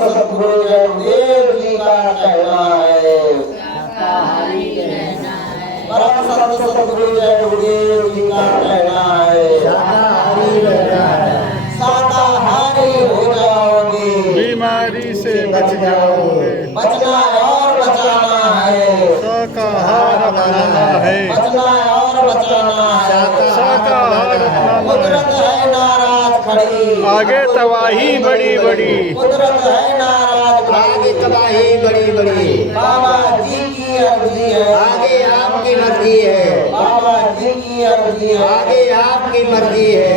सतगुरु जयदेव जी का कहना है। शाकाहारी रहना है। परम संत सतगुरु जयदेव जी का कहना है। शाकाहारी रहना है। शाकाहारी हो जाओगे, बीमारी से बच जाओगे। बचना और बचाना है। शाकाहार अपनाना है। बचना और बचाना है। शाकाहार अपनाना कुदरत है। है नाराज खड़ी, आगे तबाही बड़ी बड़ी। कुदरत है नाराज आगे तबाही बड़ी बड़ी। बाबा जी की अर्जी है, आगे आपकी मर्जी है। बाबा जी की अर्जी है, आगे आपकी मर्जी है।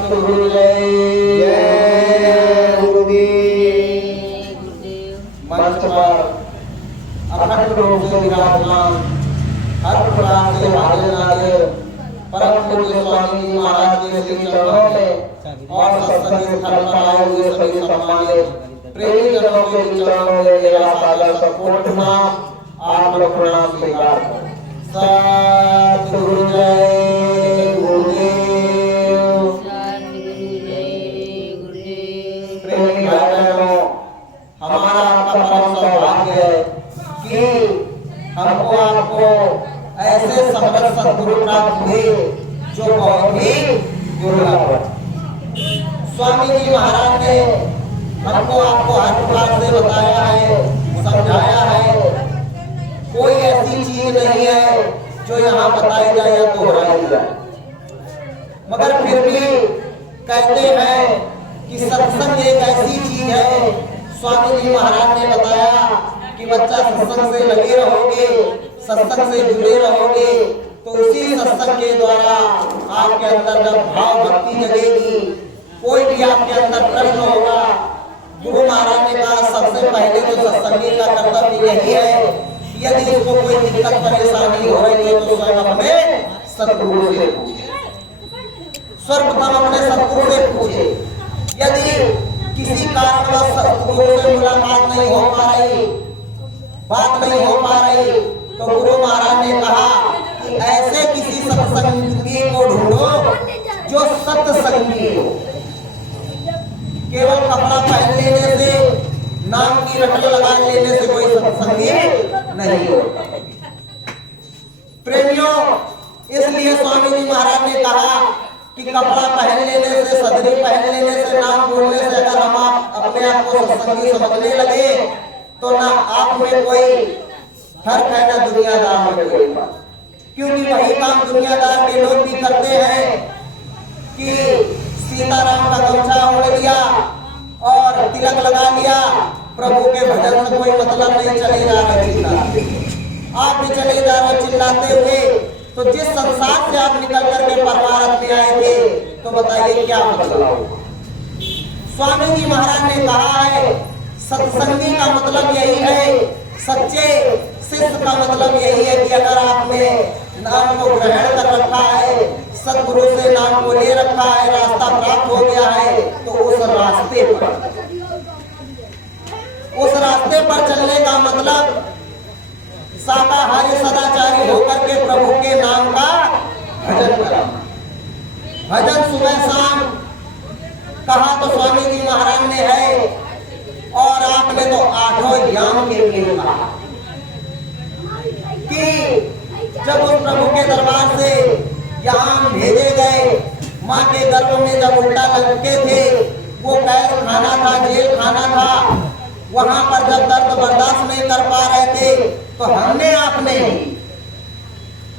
सतगुरु जय गुरुदेव। मंच पर अखंड रूप से विराजमान हर प्रकार से हाजिर नाजिर परम पूज्य स्वामी जी महाराज के श्री चरणों में और सत्संग स्थल पर आए हुए सभी सम्मानित प्रेमी जनों के चरणों में मेरा सादर सपोर्ट प्रणाम, आप लोग प्रणाम स्वीकार करें। सतगुरु जय गुरुदेव। प्रेमी भाई बहनों, हमारा आपका परम सौभाग्य है कि हमको आपको ऐसे समर्थ सद्गुरु प्राप्त हुए जो बहुत ही दुर्लभ है। स्वामी जी महाराज ने हमको आपको हर प्रकार से बताया है, समझाया है। कोई ऐसी चीज नहीं है जो यहाँ बताई जाए या दोहराई जाए, मगर फिर भी कहते हैं कि सत्संग एक ऐसी चीज है। स्वामी जी महाराज ने बताया कि बच्चा सत्संग से लगे रहोगे, सत्संग से जुड़े रहोगे तो उसी सत्संग के द्वारा आपके अंदर जब भाव भक्ति जगेगी, कोई भी आपके अंदर प्रश्न होगा, गुरु महाराज ने कहा सबसे पहले तो सत्संगी का कर्तव्य यही है, यदि उसको कोई दिक्कत परेशानी हो रही है तो स्वयं अपने सतगुरु से पूछे, सर्वप्रथम अपने सतगुरु से पूछे। यदि किसी कारणवश सतगुरु से मुलाकात नहीं हो पा रही, बात नहीं हो पा रही, तो गुरु महाराज ने कहा कि ऐसे किसी सत्संगी को ढूंढो जो सत्संगी हो। केवल कपड़ा पहन लेने से, नाम की रटल लगा लेने से कोई सत्संगी नहीं हो। प्रेमियों, इसलिए स्वामी जी महाराज ने कहा कि कपड़ा पहन लेने से, सदरी पहन लेने से, नाम बोलने से अगर हम अपने आप को सत्संगी समझने लगे तो ना आप में कोई फर्क है ना दुनियादार में कोई फर्क। क्योंकि वही काम दुनियादार के लोग भी करते हैं कि सीताराम का गमछा ओढ़ लिया और तिलक लगा लिया, प्रभु के भजन में कोई मतलब नहीं, चले जा रहे चिल्लाते, आप भी चले जा रहे चिल्लाते हुए। तो जिस संसार से आप निकल करके परमार्थ में आए थे, तो बताइए क्या मतलब। स्वामी जी महाराज ने कहा है सत्संगी का मतलब यही है, सच्चे शिष्य का मतलब यही है कि अगर आपने नाम को ग्रहण कर रखा है, सतगुरु से नाम को ले रखा है, रास्ता प्राप्त हो गया है, तो उस रास्ते पर चलने का मतलब शाकाहारी सदाचारी होकर के प्रभु के नाम का भजन करना। भजन सुबह शाम कहा तो स्वामी जी महाराज ने है, और आपने तो 8 याम के लिए कहा कि जब उस प्रभु के दरबार से यहाँ भेजे गए, माँ के गर्भ में जब उल्टा लटके थे, वो कैद खाना था, जेल खाना था, वहां पर जब दर्द बर्दाश्त नहीं कर पा रहे थे, तो हमने आपने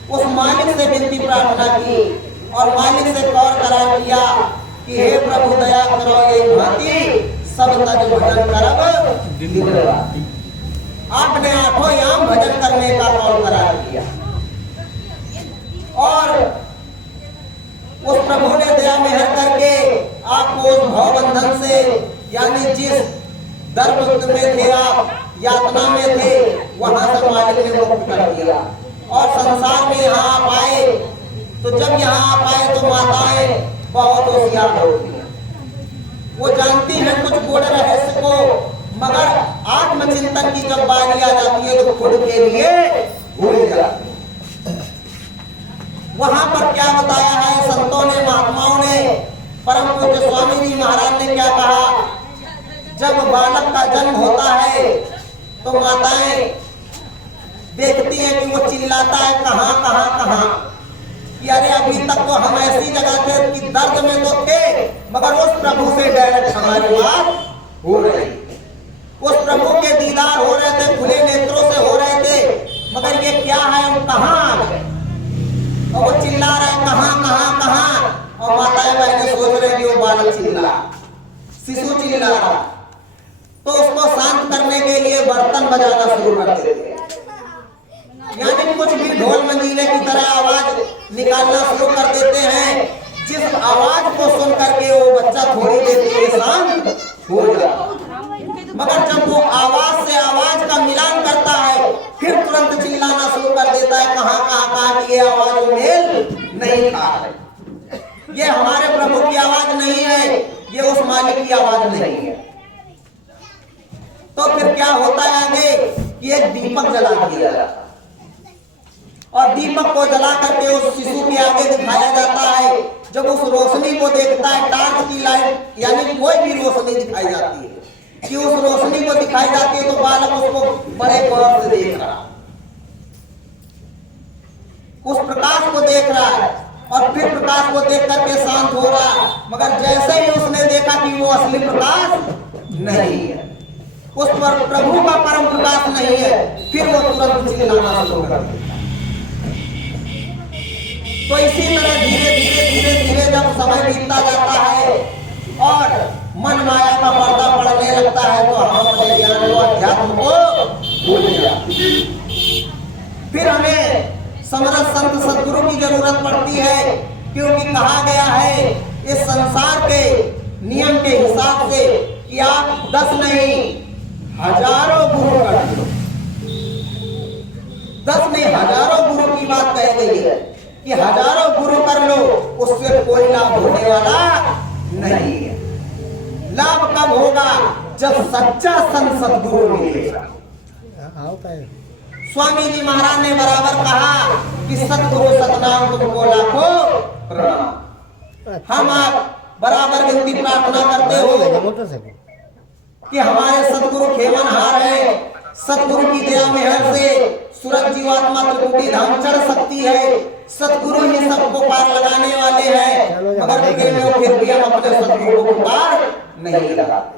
उस मालिक से विनती प्रार्थना की और मालिक से कौर करार किया कि हे प्रभु दया करो, ये भांति सब तज भजन करब दिन रात। आपने 8 याम भजन करने का कौल करार किया और उस प्रभु ने दया मेहर करके आपको उस भवबंधन से, यानी जिस दर्द में थे आप, यातना में थे, वहां से मालिक ने मुक्त कर दिया और संसार में यहाँ आप आए। तो जब यहाँ आप आए तो माताएं बहुत होशियार होती हैं, वो जानती हैं कुछ गूढ़ रहस्य को, मगर आत्मचिंतन की जब बारी आ जाती है तो खुद के लिए भूल जाती है। वहां पर क्या बताया है संतों ने, महात्माओं ने, परम पूज्य स्वामी जी महाराज ने क्या कहा, जब बालक का जन्म होता है तो माताएं देखती हैं कि वो चिल्लाता है कहाँ कहाँ कहाँ, कि अरे अभी तक तो हम ऐसी जगह थे कि दर्द में तो थे, मगर उस प्रभु से डायरेक्ट हमारी बात हो रही, उस प्रभु के दीदार हो रहे थे, खुले नेत्रों से हो रहे थे, मगर ये क्या है, हम कहाँ आ गए। और वो चिल्ला रहा है कहाँ कहाँ कहाँ, और माताएं बहनें सोच रहे कि वो बालक चिल्ला, शिशु चिल्ला रहा, तो उसको शांत करने के लिए बर्तन बजाना शुरू कर देते हैं, यानी कुछ भी ढोल मंजीरे की तरह आवाज निकालना शुरू कर देते हैं, जिस आवाज को सुन करके वो बच्चा थोड़ी देर के लिए शांत हो जाता। मगर जब वो आवाज से आवाज का मिलान करता है, फिर तुरंत चिल्लाना शुरू कर देता है कहाँ कहाँ कहाँ, की ये आवाज मेल नहीं खा है, ये हमारे प्रभु की आवाज नहीं है, ये उस मालिक की आवाज नहीं है। तो फिर क्या होता है आगे, कि एक दीपक जला दिया जाता है, और दीपक को जला करके उस शिशु के आगे दिखाया जाता है। जब उस रोशनी को देखता है, टार्च की लाइट यानी कोई भी रोशनी दिखाई जाती है, कि उस रोशनी को दिखाई जाती है, तो बालक उसको बड़े गौर से देख रहा, उस प्रकाश को देख रहा है, और फिर प्रकाश को देख करके शांत हो रहा। मगर जैसे ही उसने देखा कि वो असली प्रकाश नहीं है, उस पर प्रभु का परम प्रकाश नहीं है, फिर वो तुरंत चिल्लाना शुरू कर देता। तो इसी तरह धीरे धीरे धीरे धीरे जब समय बीतता जाता है और मन माया का पर्दा पड़ने लगता है, तो हम अपने ज्ञान को अध्यात्म को भूल जाते हैं। फिर हमें समरस संत सदगुरु की जरूरत पड़ती है, क्योंकि कहा गया है इस संसार के नियम के हिसाब से कि आप 10 नहीं हजारों गुरु कर दो, 10 नहीं हजारों गुरु की बात कह गई है कि हजारों गुरु कर लो, उससे कोई लाभ होने वाला नहीं है। लाभ कब होगा, जब सच्चा संत सदगुरु मिलेगा। स्वामी जी महाराज ने बराबर कहा कि सतगुरु सतनाम तुमको लाखों प्रणाम। हम आप बराबर विनती प्रार्थना करते हो कि हमारे सतगुरु खेमनहार है, सतगुरु की दया मेहर से सूरज जीवात्मा त्रिकुटी धाम चढ़ सकती है, सतगुरु ही सबको पार लगाने वाले हैं, मगर फिर भी हम अपने सतगुरु को पार नहीं लगाते।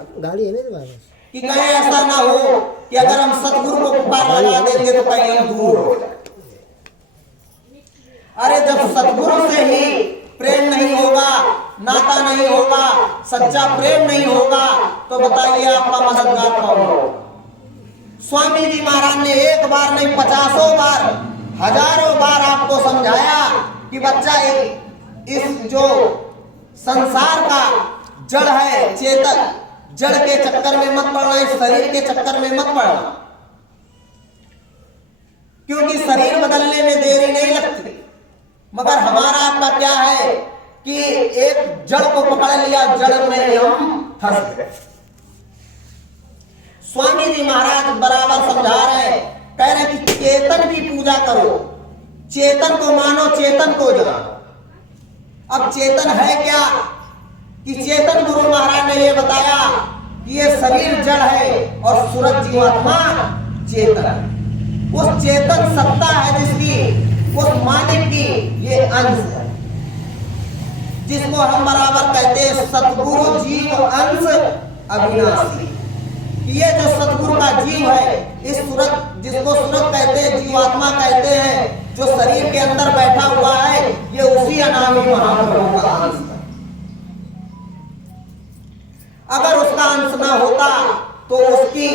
कि कहीं ऐसा ना हो कि अगर हम सतगुरु को पार लगा देंगे तो कहीं हम दूर हो जाए। अरे जब सतगुरु से ही प्रेम नहीं होगा, नाता नहीं होगा, सच्चा प्रेम नहीं होगा, तो बताइए आपका मददगार कौन होगा। स्वामी जी महाराज ने एक बार नहीं 50 बार, हजारों बार आपको समझाया कि बच्चा इस जो संसार का जड़ है, चेतन, जड़ के चक्कर में मत पड़ना, इस शरीर के चक्कर में मत पड़ना, क्योंकि शरीर बदलने में देरी नहीं लगती। मगर हमारा आपका क्या है कि एक जड़ को पकड़ लिया, जड़ में हम फंस गए। स्वामी जी महाराज बराबर समझा रहे हैं, कह रहे हैं कि चेतन की पूजा करो, चेतन को मानो, चेतन को जानो। अब चेतन है क्या, कि चेतन गुरु महाराज ने ये बताया कि ये शरीर जड़ है और सूरज जीवात्मा चेतन। उस चेतन सत्ता है जिसकी, उस मालिक की ये अंश है, जिसको हम बराबर कहते हैं सतगुरु जीव अंश अविनाशी। ये जो सतगुरु का जीव है, इस सूरज जिसको सूरज कहते हैं, जीवात्मा कहते हैं, जो शरीर के अंदर बैठा हुआ है, ये उसी अनामी महाप्रभु का अंश है। अगर उसका अंश ना होता तो उसकी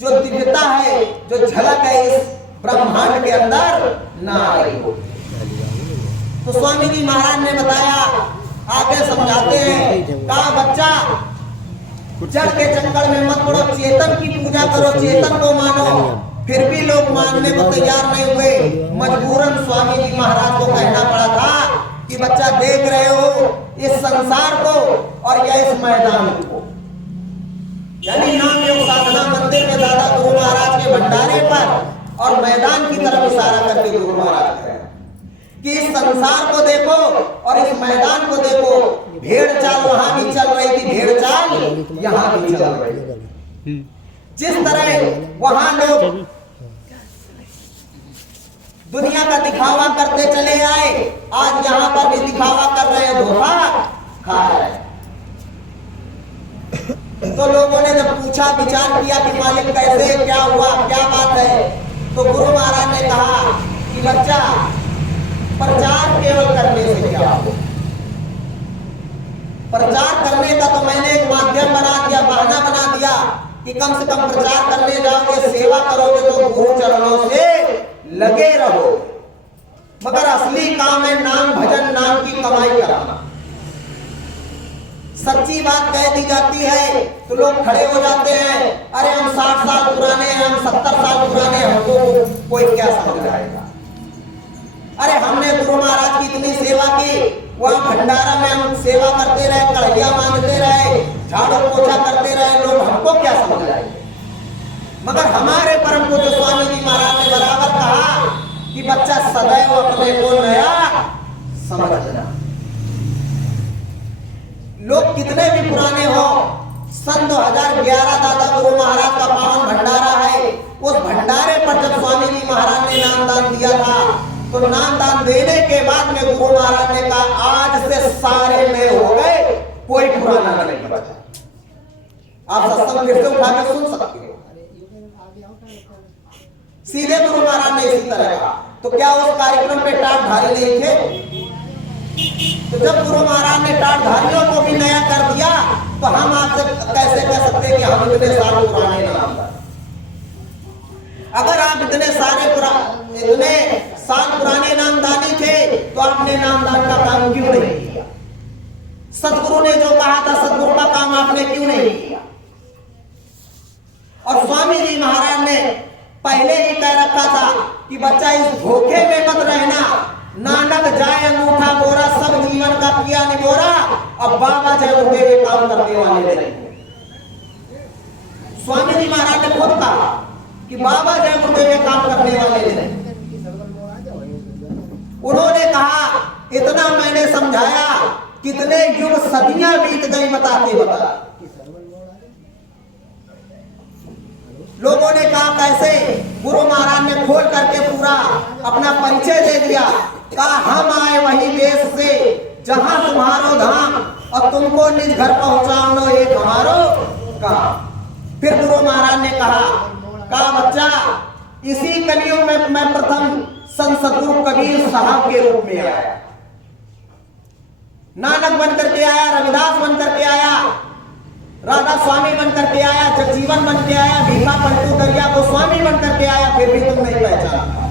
जो दिव्यता है, जो झलक है, इस ब्रह्मांड के अंदर ना आई हो। तो स्वामी जी महाराज ने बताया, आगे समझाते हैं, कहा बच्चा जड़ के चक्कर में मत पड़ो, चेतन की पूजा करो, चेतन को मानो। फिर भी लोग मानने को तैयार नहीं हुए, मजबूरन स्वामी जी महाराज को कहना पड़ा था कि बच्चा देख रहे हो इस संसार को और या इस मैदान को, यानी नाम योग साधना मंदिर में दादा गुरु महाराज के भंडारे पर और मैदान की तरफ इशारा करके गुरु महाराज कह कि इस संसार को देखो और इस मैदान को देखो। भेड़ चाल वहां भी चल रही थी, भेड़ चाल यहाँ भी चल रही थी। जिस तरह वहां लोग दुनिया का दिखावा करते चले आए, आज यहाँ पर भी दिखावा कर रहे हैं, धोखा खा रहे हैं। तो लोगों ने जब पूछा, विचार किया कि मालिक कैसे, क्या हुआ, क्या बात है, तो गुरु महाराज ने कहा कि बच्चा, प्रचार केवल करने से क्या हो, प्रचार करने का तो मैंने एक माध्यम बना दिया, बहाना बना दिया कि कम से कम प्रचार करने जाओगे, सेवा करोगे तो गुरु चरणों से लगे रहो, मगर असली काम है नाम भजन, नाम की कमाई करना। सच्ची बात कह दी जाती है तो लोग खड़े हो जाते हैं, अरे हम 60 साल पुराने हैं, हम 70 साल पुराने, हमको कोई क्या समझाएगा। अरे हमने गुरु महाराज की इतनी सेवा की, वहाँ भंडारा में हम सेवा करते रहे, कढ़ैया मांगते रहे, झाड़ू पोछा करते रहे, लोग हमको क्या समझाएंगे। मगर हमारे परम पूज्य स्वामी जी महाराज ने बराबर कहा कि बच्चा सदैव अपने को नया समझना। लोग कितने भी पुराने हो, सन 2011 दादा गुरु महाराज का पावन भंडारा है, उस भंडारे पर जब स्वामी जी महाराज ने नामदान दिया था, तो नामदान देने के बाद में गुरु महाराज ने कहा आज से सारे नए हो गए, कोई पुराना नहीं बचा। आप सत्संग फिर से उठा के सुन सकते हो। सीधे गुरु महाराज ने इसी तरह कहा। तो क्या उस कार्यक्रम पे टाटधारी नहीं थे? तो जब गुरु महाराज ने टाटधारियों को भी नया कर दिया, तो हम आपसे कैसे कह सकते हैं कि हम इतने साल पुराने नामदान। अगर आप इतने साल पुराने नामदानी थे, तो आपने नामदान का काम क्यों नहीं किया? सतगुरु ने जो कहा था, सतगुरु का काम आपने क्यों नहीं किया? और स्वामी जी महाराज ने पहले ही कह रखा था कि बच्चा इस धोखे में मत रहना, नानक जाए अंगूठा बोरा, सब जीवन का किया निबोरा, अब बाबा जय गुरुदेव काम करने वाले नहीं। स्वामी जी महाराज ने खुद कहा कि बाबा जय गुरुदेव काम करने वाले नहीं। उन्होंने कहा इतना मैंने समझाया, कितने युग सदियां बीत गई बताते बता। लोगों ने कहा कैसे? गुरु महाराज ने खोल करके पूरा अपना परिचय दे दिया, कहा हम आए वही देश से जहां तुम्हारो धाम, और तुमको निज घर पहुंचाओ एक हमारो काम। फिर गुरु महाराज ने कहा बच्चा, इसी कलियुग में मैं प्रथम संत सद्गुरु कबीर साहब के रूप में आया, नानक बनकर के आया, रविदास बनकर के आया, राधा स्वामी बनकर के आया, जगजीवन बन के आया, भीखा पंटू दरिया गोस्वामी बनकर के आया, फिर भी तुम नहीं पहचाना।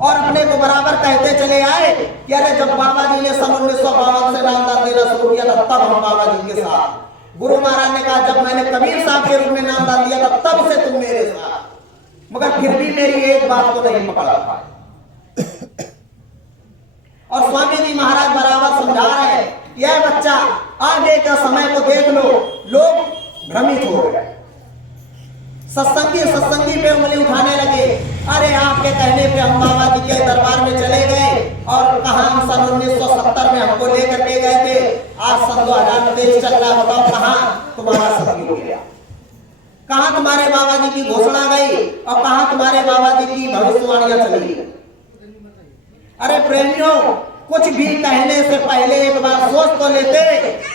और अपने को बराबर कहते चले आए कि अरे जब बाबा जी ने सन 1952 से नामदान देना शुरू किया था, तब हम बाबा जी के साथ। गुरु महाराज ने कहा जब मैंने कबीर साहब के रूप में नामदान दिया था, तब से तुम मेरे साथ, मगर फिर भी मेरी एक बात को नहीं पकड़ा पाए। और स्वामी जी महाराज बराबर समझा रहे हैं, यह बच्चा आगे का समय को देख लो, लोग भ्रमित हो गए, सत्संगी पे उंगली उठाने लगे। अरे आपके कहने पे हम बाबा जी के दरबार में चले गए, और कहा हम सन 1970 में हमको लेकर के गए थे, आज सन 2023 चल रहा, बताओ कहाँ तुम्हारा सत्संग हो गया, कहाँ तुम्हारे बाबा जी की घोषणा गई, और कहाँ तुम्हारे बाबा जी की भविष्यवाणियां चली। अरे प्रेमियों, कुछ भी कहने से पहले एक बार सोच तो लेते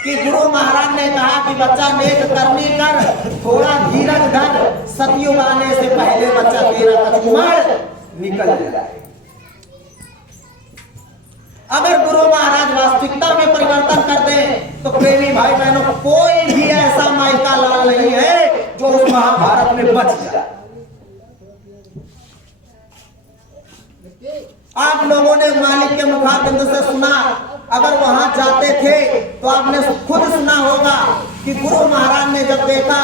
कि गुरु महाराज ने कहा कि बच्चा नेक करनी कर, थोड़ा धीरज धर, सतयुग आने से पहले बच्चा तेरा कचुमार निकल जाए। अगर गुरु महाराज वास्तविकता में परिवर्तन कर दें, तो प्रेमी भाई बहनों, कोई भी ऐसा मायका लाल नहीं है जो उस महाभारत में बच जाए। आप लोगों ने मालिक के मुखारबिंद से सुना, अगर वहां जाते थे तो आपने खुद सुना होगा कि गुरु महाराज ने जब देखा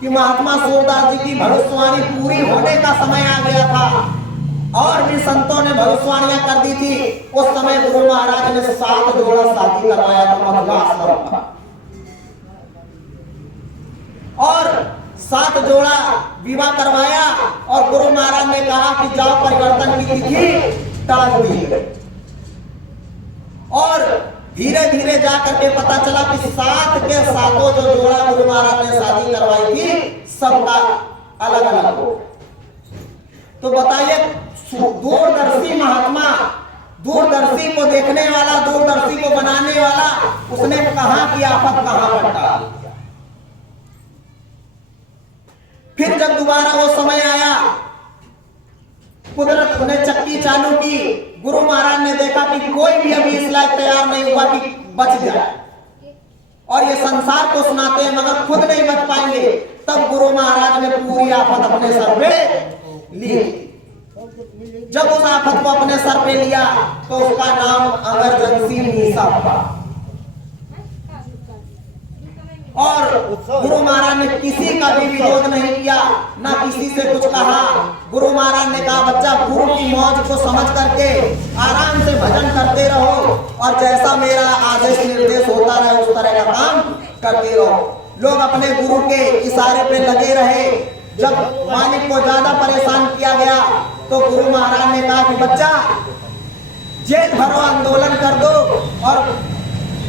कि महात्मा सूरदास जी की भविष्यवाणी पूरी होने का समय आ गया था, और भी संतों ने भविष्यवाणियां कर दी थी, उस समय गुरु महाराज ने 7 जोड़ा शादी करवाया था मथुरा आश्रम का, और 7 जोड़ा विवाह करवाया, और गुरु महाराज ने कहा कि जाओ परिवर्तन की तिथि टाल दी गई। और धीरे धीरे जा करके पता चला कि 7 के 7 जो जोड़ा गुरु महाराज ने शादी करवाई थी सबका अलग अलग हो। तो बताइए, दूरदर्शी महात्मा, दूरदर्शी को देखने वाला, दूरदर्शी को बनाने वाला, उसने कहा कि आफत कहां पर डाल। फिर जब दोबारा वो समय आया, कुदरत ने चक्की चालू की, गुरु महाराज ने देखा कि कोई भी अभी इस लायक तैयार नहीं हुआ कि बच जाए, और ये संसार को सुनाते हैं मगर खुद नहीं बच पाएंगे। तब गुरु महाराज ने पूरी आफत अपने सर पे ली। जब उस आफत को अपने सर पे लिया तो उसका नाम अमरजेंसी मीसा था। और गुरु महाराज ने किसी का भी विरोध नहीं किया, ना किसी से कुछ कहा। गुरु महाराज ने कहा, बच्चा गुरु की मौज को समझ करके आराम से भजन करते रहो, और जैसा मेरा आदेश निर्देश होता रहे उस तरह का काम करते रहो। लोग अपने गुरु के इशारे पे लगे रहे। जब मालिक को ज्यादा परेशान किया गया तो गुरु महाराज ने कहा कि बच्चा जेल भरो, आंदोलन कर दो, और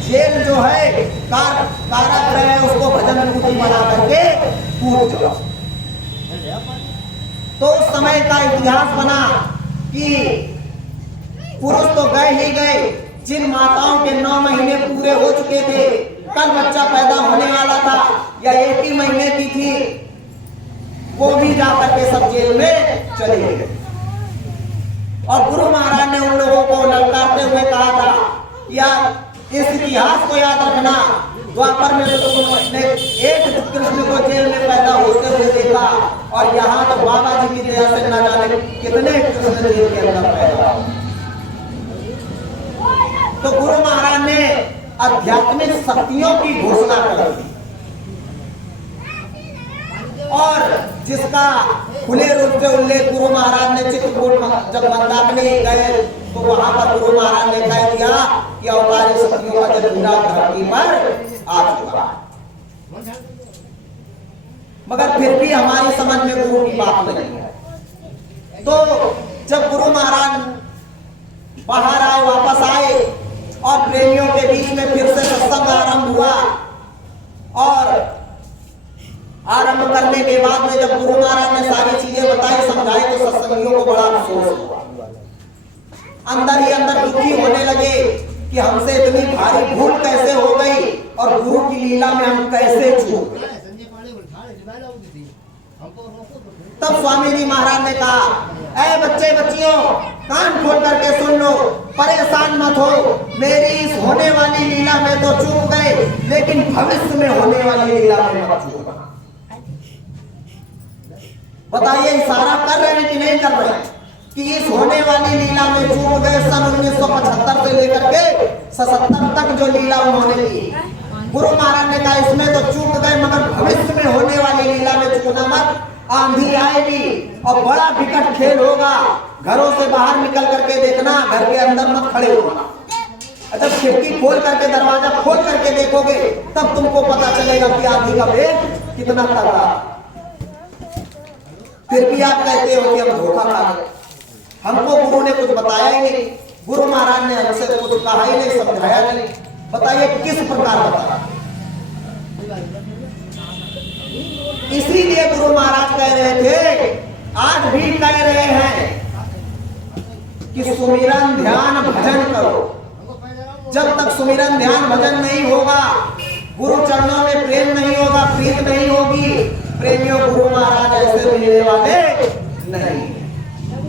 जेल जो है कारागृह है उसको भजन कुटी बना करके कूद जाओ। तो उस समय का इतिहास बना कि पुरुष तो गए ही गए, जिन माताओं के 9 महीने पूरे हो चुके थे, कल बच्चा पैदा होने वाला था या 1 ही महीने की थी, वो भी जाकर के सब जेल में चले गए। और गुरु महाराज ने उन लोगों को ललकारते हुए कहा था, यार इस इतिहास को याद रखना, द्वापर में तो तुमने एक कृष्ण को जेल में पैदा होते हुए देखा, और यहाँ तो बाबा जी की दया से न जाने कितने कृष्ण जेल के अंदर पैदा। तो गुरु महाराज ने आध्यात्मिक शक्तियों की घोषणा कर दी, और जिसका खुले रूप से उल्लेख गुरु महाराज ने चित्रकूट जब मंदाकिनी गए तो वहां पर गुरु महाराज ने कह दिया कि अवतारी शक्तियों का जजीरा धरती पर आ चुका। मगर फिर भी हमारी समझ में गुरु की बात नहीं है। तो जब गुरु महाराज बाहर आए, वापस आए, और प्रेमियों के बीच में फिर से सत्संग आरंभ हुआ, और आरंभ करने के बाद में जब गुरु महाराज ने सारी चीजें बताई, समझाई, तो सत्संगियों को बड़ा अफसोस हुआ। अंदर ही अंदर दुखी होने लगे कि हमसे इतनी भारी भूल कैसे हो गई, और गुरु की लीला में हम कैसे चूक गए। तब स्वामी जी महाराज ने कहा, ऐ बच्चे बच्चियों, कान खोल करके सुन लो, परेशान मत हो, मेरी इस होने वाली लीला में तो चूक गए, लेकिन भविष्य में होने वाली लीला में मत चूक। बताइए, इशारा कर रहे हैं कि नहीं कर रहे हैं कि इस होने वाली लीला में चूक गए। सन 1975 से लेकर के 77 तक जो लीला उन्होंने की, गुरु महाराज ने कहा इसमें तो चूक गए, मगर भविष्य में होने वाली लीला में चूकना मत। आंधी आएगी और बड़ा विकट खेल होगा, घरों से बाहर निकल करके देखना, घर के अंदर मत खड़े होना। जब खिड़की खोल करके, दरवाजा खोल करके देखोगे तब तुमको पता चलेगा कि आंधी का वेग कितना तगड़ा। फिर भी आप कहते हो कि हम धोखा खा गए, हमको गुरु ने कुछ बताया ही नहीं, गुरु महाराज ने हमसे कुछ कहा ही नहीं, समझाया नहीं। बताइए किस प्रकार बताया। इसीलिए गुरु महाराज कह रहे थे, आज भी कह रहे हैं कि सुमिरन ध्यान भजन करो। जब तक सुमिरन ध्यान भजन नहीं होगा, गुरु चरणों में प्रेम नहीं होगा, प्रीत नहीं होगी, प्रेमियों गुरु महाराज ऐसे मिलने वाले नहीं,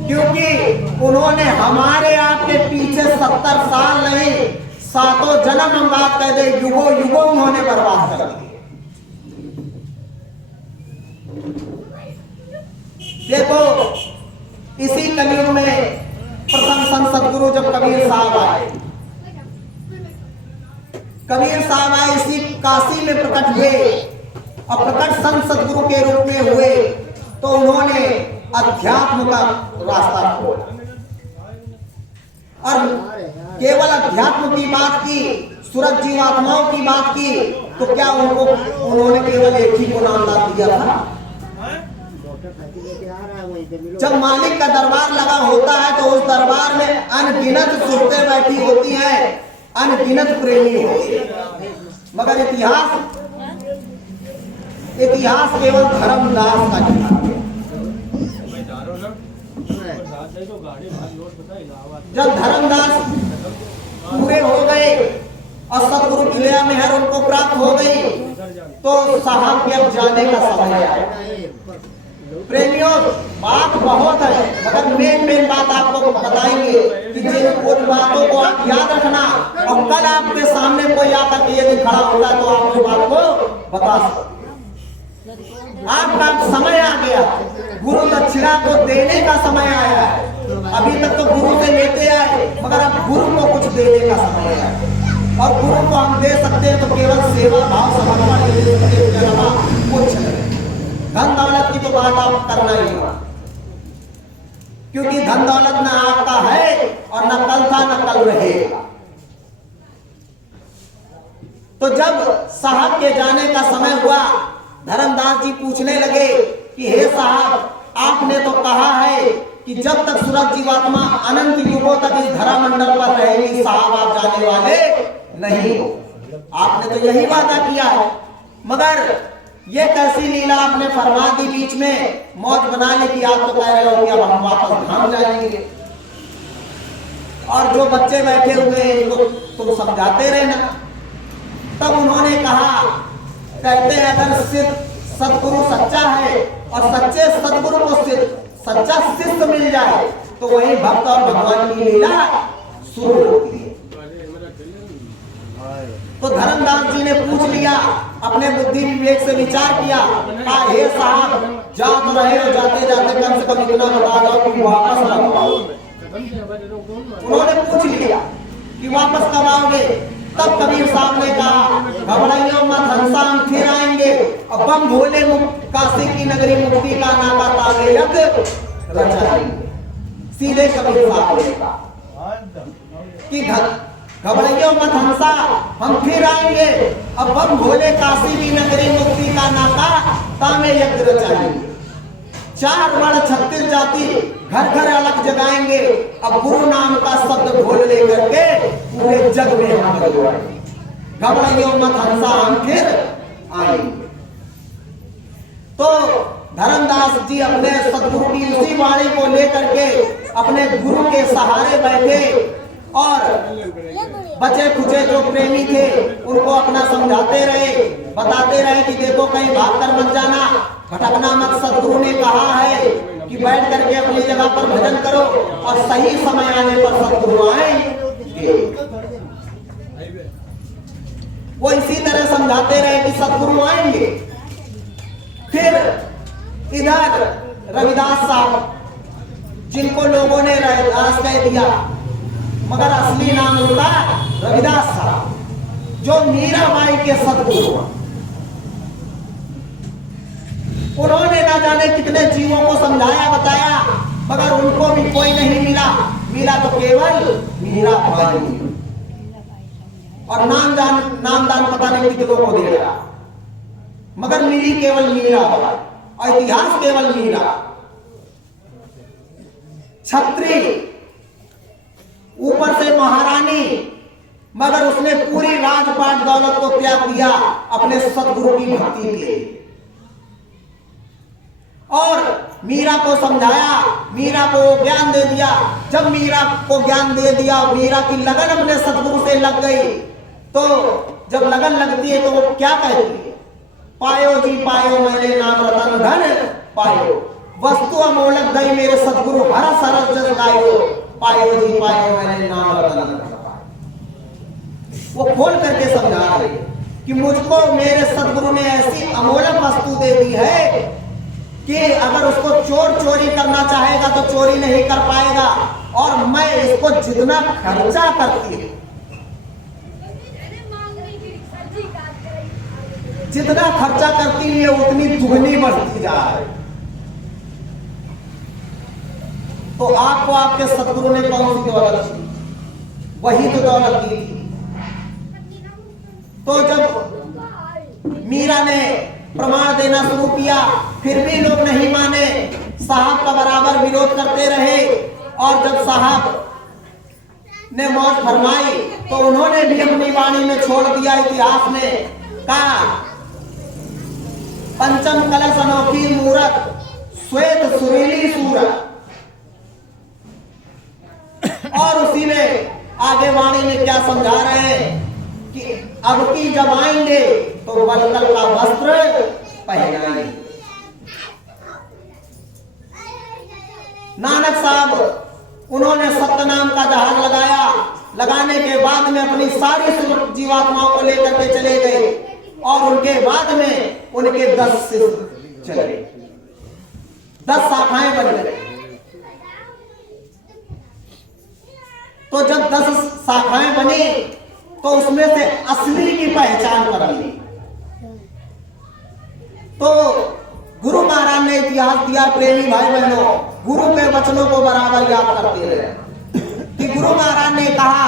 क्योंकि उन्होंने हमारे आपके पीछे 70 साल नहीं, 7 जन्म हम बात कह दे, युगों युगों उन्होंने बर्बाद कर दिए। देखो, इसी कलयुग में प्रथम संत सदगुरु जब कबीर साहब आए, कबीर साहब आए इसी काशी में प्रकट हुए, और प्रकट संत सदगुरु के रूप में हुए, तो उन्होंने अध्यात्म का रास्ता खोला, और केवल अध्यात्म की बात की, सूरज जीवात्माओं की बात की, तो क्या उन्होंने केवल एक ही को नाम दिया था। जब मालिक का दरबार लगा होता है तो उस दरबार में अनगिनत सुरतें बैठी होती हैं, अनगिनत प्रेमी होंगे, मगर इतिहास केवल धर्मदास का लिखा है। जब धर्मदास पूरे हो गए और सतगुरु की दया मेहर उनको प्राप्त हो गई, तो साहब के अब जाने का समय आया। प्रेमियों, बात बहुत है, मगर मेन बात आपको बताएंगे कि जिन उन बातों को आप याद रखना, और कल आपके सामने कोई आकर के यदि खड़ा होता है तो आप उस बात को बता सकते। आपका समय आ गया, गुरु दक्षिणा को देने का समय आया है। अभी तक तो गुरु से लेते आए, मगर अब गुरु को कुछ देने का समय आया है। और गुरु को हम दे सकते हैं तो केवल सेवा भाव समर्पण के लिए दे, उसके अलावा कुछ नहीं। धन दौलत की तो बात आप करना ही होगा, क्योंकि धन दौलत न आपका है और न कल था न कल रहेगा। तो जब साहब के जाने का समय हुआ, धर्मदास जी पूछने लगे कि हे साहब, आपने तो कहा है कि जब तक सूरज जीवात्मा अनंत युगों तक इस धरा मंडल पर रहेगी, साहब आप जाने वाले नहीं हो। आपने तो यही वादा किया है, मगर ये कैसी लीला आपने फरमा दी बीच में, मौज बनाने की। आप तो कह रहे हो कि अब हम वापस धाम जाएंगे, और जो बच्चे बैठे हुए हैं इनको तुम समझाते रहना। तब उन्होंने कहा, कहते हैं अगर सदगुरु सच्चा है और सच्चे सदगुरु को सच्चा शिष्य मिल जाए तो वही भक्त और भगवान की लीला शुरू होती है। तो धर्मदास जी ने पूछ लिया, अपने बुद्धि विवेक से विचार किया, कहा हे साहब, जा तो रहे हो, जाते जाते कम से कम इतना बता दो कि वापस कब आओगे। उन्होंने पूछ लिया कि वापस कब आओगे। तब कबीर साहब ने कहा, घबराइयो मत हंसा, हम फिर आएंगे। अब बम भोले काशी की नगरी मुक्ति का नाका ताले यज्ञ रचाएंगे। सीधे कबीर साहब ने कहा कि घबराइयो मत हंसा, हम फिर आएंगे। अब बम भोले काशी की नगरी मुक्ति का नाका तामे यज्ञ रचाएंगे। 4 वर्ण 36 जाति घर घर अलग जगाएंगे। अब गुरु नाम का शब्द बोल लेकर के पूरे जग में हम घबराइयो मत हंसा, हम फिर आएंगे। तो धर्मदास जी अपने सदगुरु की उसी वाणी को लेकर के अपने गुरु के सहारे बैठे, और बचे खुचे जो प्रेमी थे उनको अपना समझाते रहे, बताते रहे कि देखो कहीं भागकर मत जाना, भटकना मत। सदगुरु ने कहा है कि बैठ करके अपनी जगह पर भजन करो, और सही समय आने पर सदगुरु आएंगे। वो इसी तरह समझाते रहे कि सदगुरु आएंगे। फिर इधर रविदास साहब, जिनको लोगों ने रविदास कह दिया, मगर असली नाम उनका रविदास साहब, जो मीराबाई के सदगुरु। उन्होंने ना जाने कितने जीवों को समझाया बताया, मगर उनको भी कोई नहीं मिला। मिला तो केवल मीराबाई, और नामदान पता नहीं कितनों को दे रहा, मगर मिली केवल मीराबाई, और इतिहास केवल मीरा। छत्री, ऊपर से महारानी, मगर उसने पूरी राजपाट दौलत को त्याग दिया अपने सदगुरु की भक्ति के लिए। और मीरा को समझाया, मीरा को ज्ञान दे दिया। जब मीरा को ज्ञान दे दिया, मीरा की लगन अपने सदगुरु से लग गई। तो जब लगन लगती है तो वो क्या कहती है, पायो जी पायो मैंने नाम रतन धन पायो, वस्तु अमोलक दई मेरे सदगुरु हर सरस जस गायो, पायो जी पायो मैंने नाम रतन धन। वो खोल करके समझा रही कि मुझको मेरे सदगुरु ने ऐसी अमोलक वस्तु दे दी है कि अगर उसको चोर चोरी करना चाहेगा तो चोरी नहीं कर पाएगा, और मैं इसको जितना खर्चा करती हूँ, जितना खर्चा करती है उतनी दुगनी बढ़ती जा रही। तो आपको आपके सदगुरु ने कौन सी दौलत दी? वही तो दौलत दी थी। तो जब मीरा ने प्रमाण देना शुरू किया, फिर भी लोग नहीं माने, साहब का बराबर विरोध करते रहे। और जब साहब ने मौत फरमाई तो उन्होंने भी अपनी वाणी में छोड़ दिया इतिहास ने कहा, पंचम कलश अनोखी मूरत श्वेत सुरीली सूरत। और उसी में आगे वाणी में क्या समझा रहे हैं कि अब की जब आएंगे तो वलकल का वस्त्र पहनाएंगे। नानक साहब उन्होंने सत्य नाम का जहाज लगाया, लगाने के बाद में अपनी सारी जीवात्माओं को लेकर के चले गए और उनके बाद में उनके 10 शिष्य चले, 10 शाखाएं बन गई। तो जब 10 शाखाएं बनी तो उसमें से असली की पहचान कर ली। तो गुरु महाराज ने इतिहास दिया, प्रेमी भाई बहनों, गुरु के वचनों को बराबर याद करते रहे कि गुरु महाराज ने कहा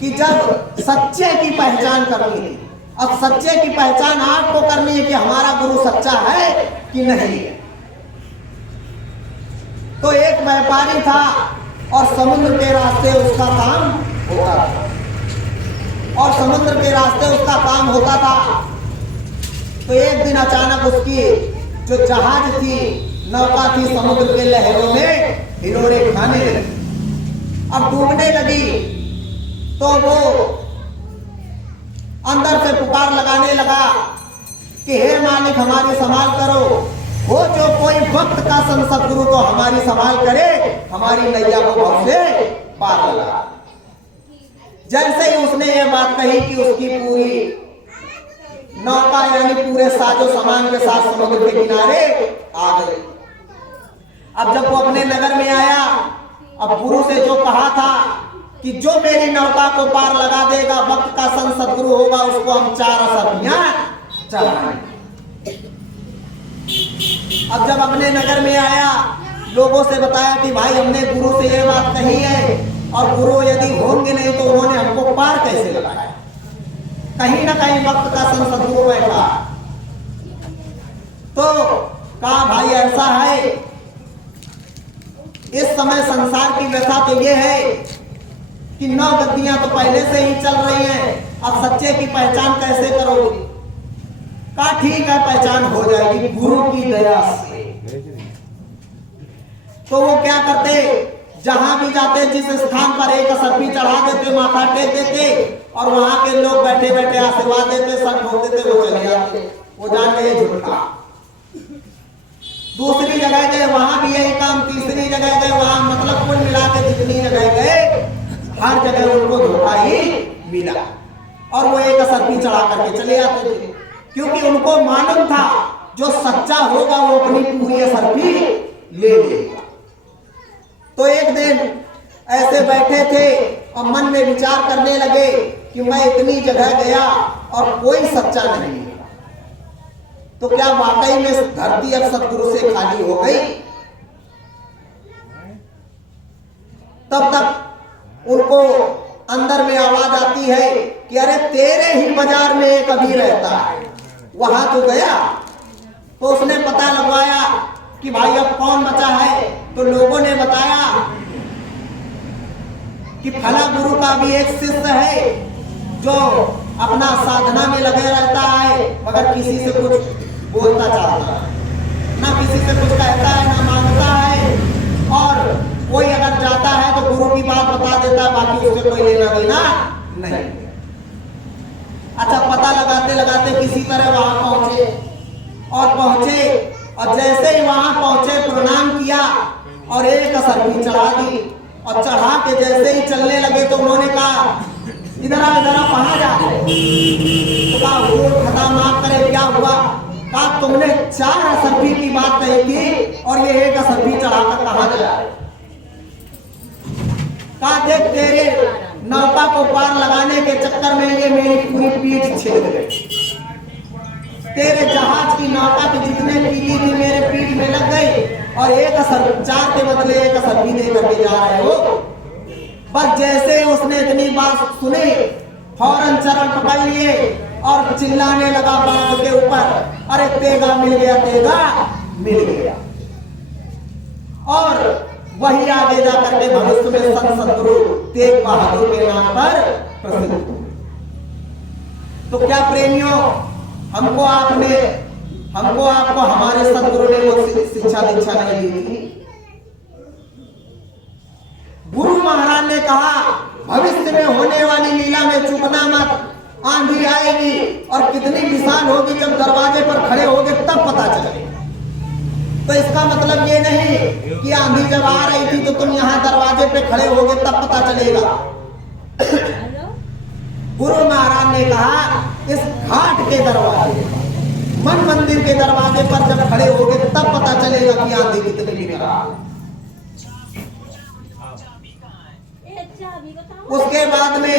कि जब सच्चे की पहचान करनी है, अब सच्चे की पहचान आपको करनी है कि हमारा गुरु सच्चा है कि नहीं है। तो एक व्यापारी था और समुद्र के रास्ते उसका काम होता था, और समुद्र के रास्ते उसका काम होता था। तो एक दिन अचानक उसकी जो जहाज थी, नौका थी, समुद्र के लहरों में हिलोरे खाने लगी। अब डूबने लगी तो वो अंदर से पुकार लगाने लगा कि हे मालिक हमारी संभाल करो, हो जो कोई वक्त का सदगुरु तो हमारी संभाल करे, हमारी नैया को भव से पार लगा। जैसे ही उसने ये बात कही कि उसकी पूरी नौका यानी पूरे साजो सामान के साथ समुद्र के किनारे आ गए। अब जब वो अपने नगर में आया, अब गुरु से जो कहा था कि जो मेरी नौका को पार लगा देगा, वक्त का संत सदगुरु होगा, उसको हम 4 असरफियां चढ़ाएंगे। अब जब अपने नगर में आया, लोगों से बताया कि भाई हमने गुरु से ये बात कही है और गुरु यदि होंगे नहीं तो उन्होंने हमको पार कैसे लगाया। कहीं ना कहीं वक्त का संत सदगुरु बैठा। तो कहा भाई ऐसा है, इस समय संसार की व्यथा तो ये है कि 9 गद्दियां तो पहले से ही चल रही हैं, अब सच्चे की पहचान कैसे करोगे। कहा ठीक है, पहचान हो जाएगी गुरु की दया से। तो वो क्या करते, जहां भी जाते जिस स्थान पर एक असरफी चढ़ा देते, माथा टेक देते और वहां के लोग बैठे बैठे आशीर्वाद देते, सब ठोक देते, वो चले जाते। वो जान गए झूठा। दूसरी जगह गए, वहां भी यही काम। तीसरी जगह गए, वहां मतलब कुल मिला के जितनी जगह गए हर जगह उनको धोखा ही मिला और वो एक असरफी चढ़ा करके चले आते थे, क्योंकि उनको मालूम था जो सच्चा होगा वो अपनी पूरी असरफी ले लेगा। तो एक दिन ऐसे बैठे थे और मन में विचार करने लगे कि मैं इतनी जगह गया और कोई सच्चा नहीं है, तो क्या वाकई में धरती अब सदगुरु से खाली हो गई। तब तक उनको अंदर में आवाज आती है कि अरे तेरे ही बाजार में एक अभी रहता है, वहां तो गया। तो उसने पता लगवाया कि भाई अब कौन बचा है। तो लोगों ने बताया कि फला गुरु का भी एक शिष्य है जो अपना साधना में लगे रहता है, मगर किसी से कुछ बोलता चाहता है, ना किसी से कुछ कहता है, ना मांगता है, और कोई अगर जाता है तो गुरु की बात बता देता है, बाकी उससे कोई लेना देना नहीं। अच्छा, पता लगाते लगाते किसी तरह वहां पहुंचे और जैसे ही वहां पहुंचे प्रणाम किया और एक असरफी चढ़ा दी और चढ़ा के जैसे ही चलने लगे तो उन्होंने कहा इधर आ कहाँ जा रहे। तो कहा वो खता माफ करे, क्या हुआ। कहा तुमने 4 असरफी की बात कही थी और ये एक असरफी चढ़ाकर कहाँ जा रहे। कहा देख तेरे नौका को पार लगाने के चक्कर में ये मेरी पूरी पीठ छिद गई, तेरे जहाज की नौका की जितने पीली थी मेरे पीठ में लग गई और एक असर 4 के बदले एक असरफी दे करके जा रहे हो। बस जैसे उसने इतनी बात सुनी फौरन चरण पकड़ लिए और चिल्लाने लगा बाघ के ऊपर, अरे तेगा मिल गया, तेगा मिल गया। और वही आगे जाकर के भविष्य में संत सदगुरु तेग बहादुर के नाम पर प्रसिद्ध हुए। तो क्या प्रेमियों, हमको आपको हमारे सदगुरु ने वो शिक्षा दीक्षा नहीं दी थी? गुरु महाराज ने कहा भविष्य में होने वाली लीला में चूकना मत, आंधी आएगी और कितनी विशाल होगी, जब दरवाजे पर खड़े होगे तब पता चलेगा। तो इसका मतलब ये नहीं कि आंधी जब आ रही थी तो तुम यहाँ दरवाजे पे खड़े होगे तब पता चलेगा। गुरु महाराज ने कहा इस घाट के दरवाजे, मन मंदिर के दरवाजे पर जब खड़े होगे तब पता चलेगा कि आंधी कितनी निकल रहा है। उसके बाद में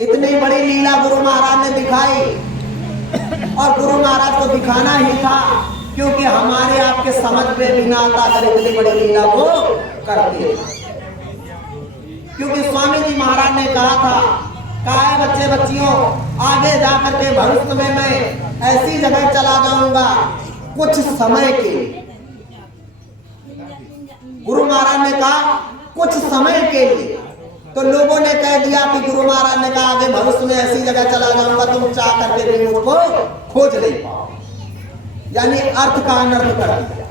इतनी बड़ी लीला गुरु महाराज ने दिखाई, और गुरु महाराज को दिखाना ही था, क्योंकि हमारे आपके समझ में भी ना आता अगर इतनी बड़ी लीला को करते। क्योंकि स्वामी जी महाराज ने कहा था, कहा है बच्चे बच्चियों, आगे जाकर के भविष्य में मैं ऐसी जगह चला जाऊंगा कुछ समय के लिए। गुरु महाराज ने कहा कुछ समय के लिए, तो लोगों ने कह दिया कि गुरु महाराज ने कहा आगे भविष्य में ऐसी जगह चला जाऊंगा तुम चाह करके भी मुझको खोज नहीं पाओ, यानी अर्थ का अनर्थ कर दिया।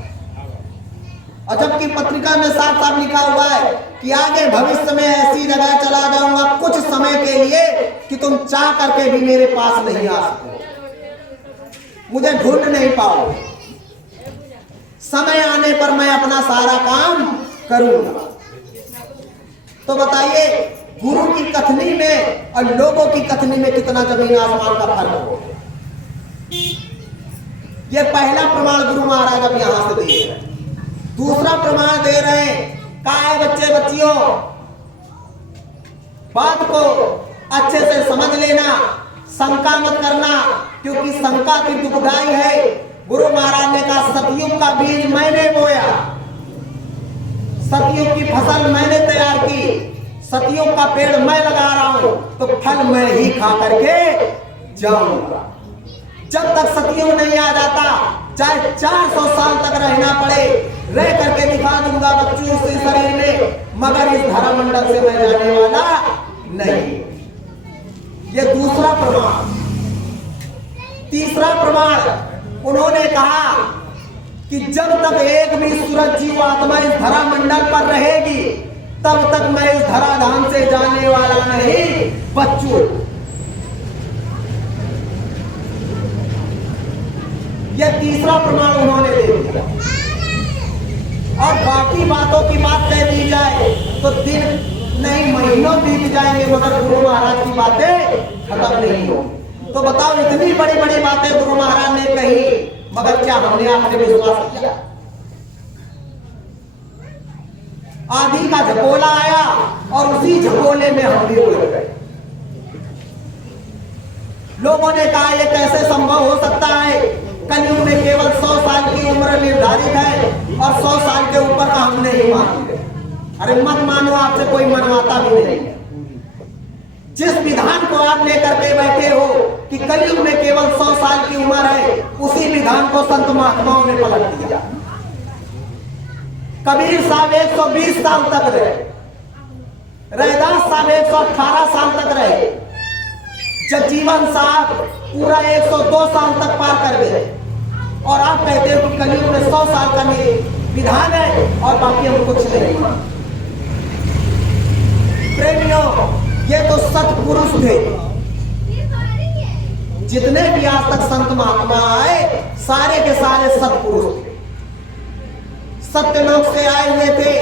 और जबकि पत्रिका में साफ साफ लिखा हुआ है कि आगे भविष्य में ऐसी जगह चला जाऊंगा कुछ समय के लिए कि तुम चाह करके भी मेरे पास नहीं आ सको, मुझे ढूंढ नहीं पाओ, समय आने पर मैं अपना सारा काम करूंगा। तो बताइए, गुरु की कथनी में और लोगों की कथनी में कितना जमीन आसमान का फर्क हो। ये पहला प्रमाण गुरु महाराज अब यहां से दे रहे हैं। दूसरा प्रमाण दे रहे हैं, कहा है बच्चे बच्चियों, बात को अच्छे से समझ लेना, शंका मत करना, क्योंकि शंका की दुखदाई है। गुरु महाराज ने कहा सतयुग का बीज मैंने बोया, सतयुग की फसल मैंने तैयार की, सतयुग का पेड़ मैं लगा रहा हूं, तो फल मैं ही खा करके जाऊंगा। जब तक सतयुग नहीं आ जाता, चाहे 400 साल तक रहना पड़े, रह करके दिखा दूंगा बच्चों से शरीर में, मगर इस धरा मंडल से मैं जाने वाला नहीं। ये दूसरा प्रमाण। तीसरा प्रमाण उन्होंने कहा कि जब तक एक भी सूरज जीव आत्मा इस धरा मंडल पर रहेगी, तब तक मैं इस धराधाम से जाने वाला नहीं बच्चों। यह तीसरा प्रमाण उन्होंने दे दिया। और बाकी बातों की बात कह दी जाए तो दिन नहीं महीनों बीत जाएंगे, मगर गुरु महाराज की बातें खत्म नहीं होंगी। तो बताओ, इतनी बड़ी बड़ी बातें गुरु महाराज ने कही, मगर क्या हमने आपने विश्वास किया? आंधी का झकोला आया और उसी झकोले में हम भी उड़ गए। लोगों ने कहा यह कैसे संभव हो सकता है, कलयुग में केवल 100 साल की उम्र निर्धारित है और 100 साल के ऊपर का हम नहीं मानते। अरे मत मानो, आपसे कोई मनवाता भी नहीं है। जिस विधान को आप लेकर के बैठे हो कि कलयुग में केवल 100 साल की उम्र है, उसी विधान को संत महात्माओं ने पलट दिया। कबीर साहब 120 साल तक रहे, रैदास साहब 118 साल तक रहे, जगजीवन साहब पूरा 102 साल तक पार कर गए, और आप कहते हो कि कलयुग में 100 साल का विधान है और बाकी हम कुछ नहीं। प्रेमियों, ये तो सतपुरुष थे। जितने भी आज तक संत महात्मा आए, सारे के सारे सतपुरुष थे, सत्यलोक से आए हुए थे।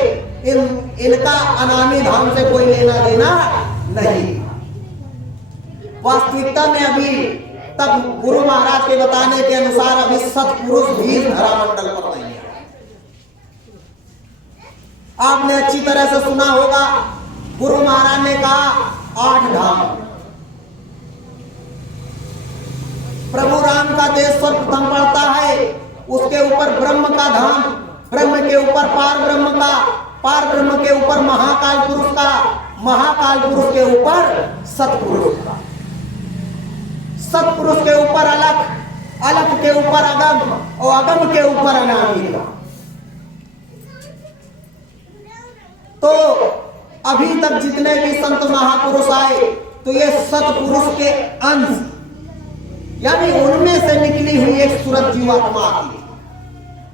इनका अनामी धाम से कोई लेना देना नहीं। वास्तविकता में अभी तक गुरु महाराज के बताने के अनुसार अभी सतपुरुष भी धरामंडल पर नहीं है। आपने अच्छी तरह से सुना होगा, गुरु महाराज ने कहा 8 धाम। प्रभु राम का देश सर्वप्रथम पड़ता है, उसके ऊपर ब्रह्म का धाम, ब्रह्म के ऊपर पार ब्रह्म का, पार ब्रह्म के ऊपर महाकाल पुरुष का, महाकाल पुरुष के ऊपर सतपुरुष का, सतपुरुष के ऊपर अलख, अलख के ऊपर अगम और अगम के ऊपर अनामी का। तो अभी तक जितने भी संत महापुरुष आए तो ये सतपुरुष के अंश यानी उनमें से निकली हुई एक सूरत जीवात्मा थी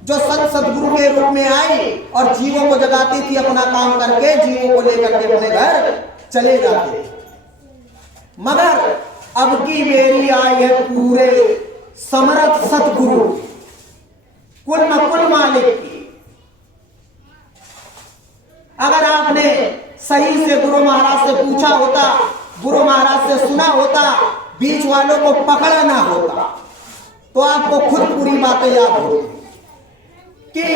जो संत सदगुरु के रूप में आई और जीवों को जगाती थी, अपना काम करके जीवों को लेकर के अपने घर चले जाते थे। मगर अब की मेरी आई है पूरे समर्थ सतगुरु कुल न कुल मालिक की। अगर आपने सही से गुरु महाराज से पूछा होता, गुरु महाराज से सुना होता, बीच वालों को पकड़ा ना होता, तो आपको खुद पूरी बातें याद होती कि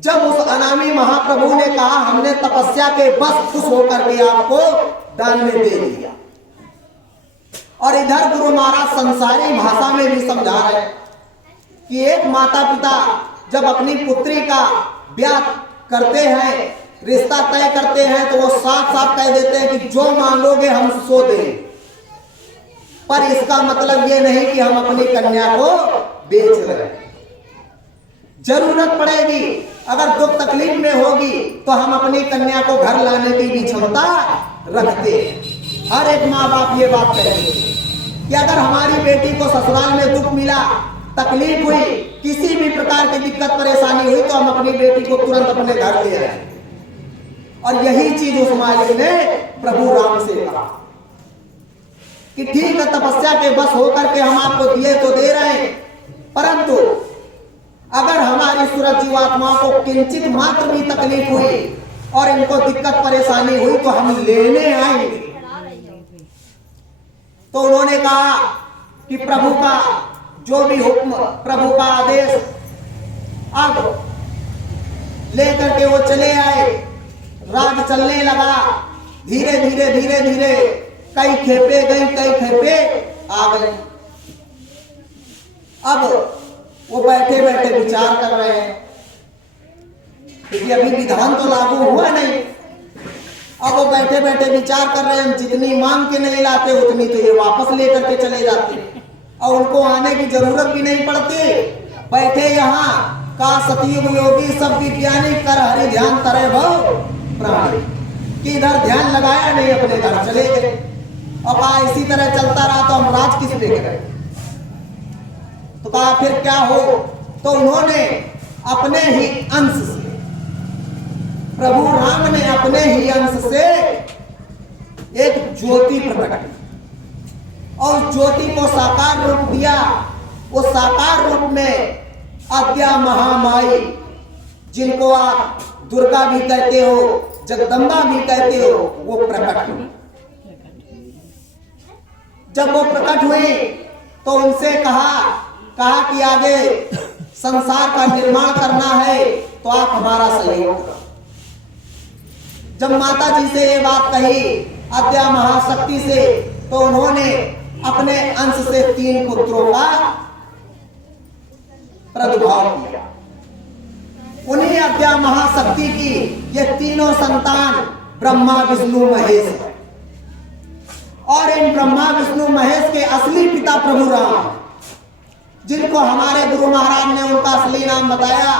जब उस अनामी महाप्रभु ने कहा हमने तपस्या के बस खुश होकर के आपको दान में दे दिया, और इधर गुरु महाराज संसारी भाषा में भी समझा रहे कि एक माता पिता जब अपनी पुत्री का ब्याह करते हैं, रिश्ता तय करते हैं, तो वो साफ साफ कह देते हैं कि जो मांगोगे हम सो देंगे, पर इसका मतलब ये नहीं कि हम अपनी कन्या को बेच रहे हैं। जरूरत पड़ेगी, अगर दुख तकलीफ में होगी तो हम अपनी कन्या को घर लाने की भी क्षमता रखते हैं। हर एक माँ बाप ये बात कहेंगे कि अगर हमारी बेटी को ससुराल में दुख मिला, तकलीफ हुई, किसी भी प्रकार की दिक्कत परेशानी हुई, तो हम अपनी बेटी को तुरंत अपने घर ले आए। और यही चीज उस मालिक ने प्रभु राम से कहा कि ठीक है, तपस्या के बस होकर के हम आपको दिए तो दे रहे हैं, परंतु अगर हमारी सूरत जीवात्माओं को किंचित मात्र भी तकलीफ हुई और इनको दिक्कत परेशानी हुई तो हम लेने आएंगे। तो उन्होंने कहा कि प्रभु का जो भी हुक्म, प्रभु का आदेश, अब लेकर के वो चले आए। रात चलने लगा, धीरे धीरे धीरे धीरे कई खेपे गई, कई खेपे आ गई। अब वो बैठे बैठे विचार कर रहे हैं, क्योंकि अभी विधान तो लागू हुआ नहीं। अब वो बैठे बैठे विचार कर रहे हैं, जितनी मांग के नहीं लाते उतनी तो ये वापस लेकर के चले जाते, और उनको आने की जरूरत भी नहीं पड़ती। बैठे यहाँ का सतयुग योगी सब विज्ञानी कर हरि ध्यान तरे भव प्राणी, कि इधर ध्यान लगाया नहीं, अपने घर चले गए। और कहा इसी तरह चलता रहा तो हम राज किस पे करें। तो कहा फिर क्या हो, तो उन्होंने अपने ही अंश से, प्रभु राम ने अपने ही अंश से एक ज्योति प्रकट की और ज्योति को साकार रूप दिया। वो साकार रूप में आद्या महामाई, जिनको आप दुर्गा भी कहते हो, जगदम्बा भी कहते हो, वो प्रकट हुई। जब वो प्रकट हुई तो उनसे कहा कि आगे संसार का निर्माण करना है तो आप हमारा सहयोग करो। जब माता जी से ये बात कही आद्या महाशक्ति से, तो उन्होंने अपने अंश से 3 पुत्रों का प्रादुर्भाव किया। उन्हीं आद्या महाशक्ति की ये तीनों संतान ब्रह्मा विष्णु महेश है, और इन ब्रह्मा विष्णु महेश के असली पिता प्रभु राम, जिनको हमारे गुरु महाराज ने उनका असली नाम बताया,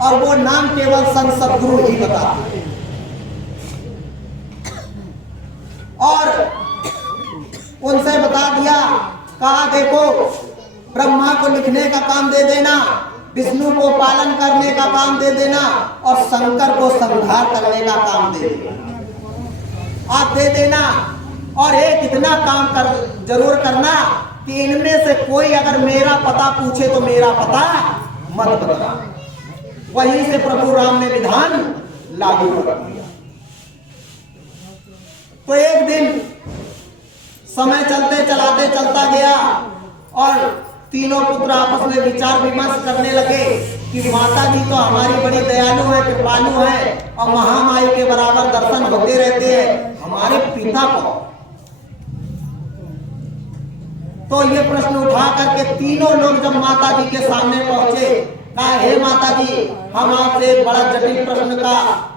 और वो नाम केवल संत सदगुरु ही बताते। और उनसे बता दिया, कहा देखो ब्रह्मा को लिखने का काम दे देना, विष्णु को पालन करने का काम दे देना, और शंकर को संहार करने का काम दे देना। आप दे देना, और एक इतना काम जरूर करना कि इनमें से कोई अगर मेरा पता पूछे तो मेरा पता मत बताना। वहीं से प्रभु राम ने विधान लागू कर दिया। तो एक दिन समय चलते चलाते चलता गया, और तीनों पुत्र आपस में विचार विमर्श करने लगे कि माता जी तो हमारी बड़ी दयालु है, कृपालु है, और महामाई के बराबर दर्शन होते रहते हैं, हमारे पिता को। तो ये प्रश्न उठा करके तीनों लोग जब माता जी के सामने पहुंचे, कहा हे माता जी, हम आपसे एक बड़ा जटिल प्रश्न का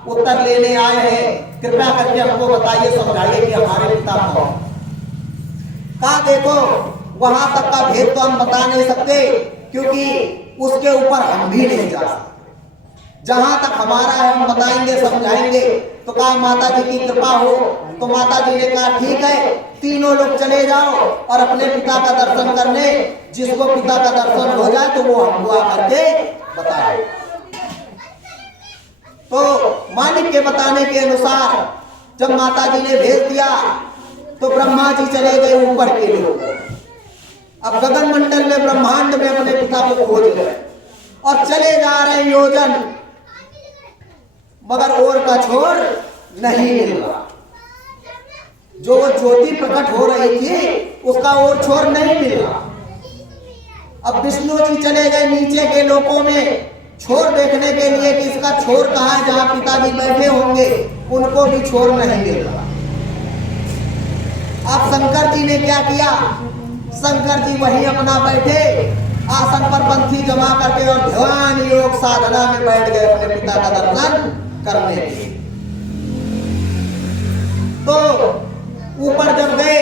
उत्तर लेने आए हैं, कृपया करके हमको बताइए, समझाइए कि हमारे पिता कौन। कहा देखो वहां तक का भेद तो हम बता नहीं सकते, क्योंकि उसके ऊपर हम भी नहीं जा सकते। जहां तक हमारा है हम बताएंगे समझाएंगे। तो कहा माता जी की कृपा हो। तो माता जी ने कहा ठीक है, तीनों लोग चले जाओ और अपने पिता का दर्शन करने। जिसको पिता का दर्शन हो जाए तो वो हमको आकर के बताए। तो मालिक के बताने के अनुसार जब माता जी ने भेज दिया तो ब्रह्मा जी चले गए ऊपर के लोग। अब गगन मंडल में ब्रह्मांड में अपने पिता को खोज गए और चले जा रहे योजन, मगर और का छोर नहीं मिल रहा। जो ज्योति प्रकट हो रही थी उसका और छोर नहीं मिल रहा। अब विष्णु जी चले गए नीचे के लोकों में छोर देखने के लिए कि इसका छोर कहाँ है, जहां पिताजी बैठे होंगे उनको भी छोर नहीं मिल रहा। अब शंकर जी ने क्या किया, शंकर जी वहीं अपना बैठे आसन पर पंथी जमा करके और ध्यान योग साधना में बैठ गए अपने पिता का दर्शन करने के लिए। तो ऊपर जब गए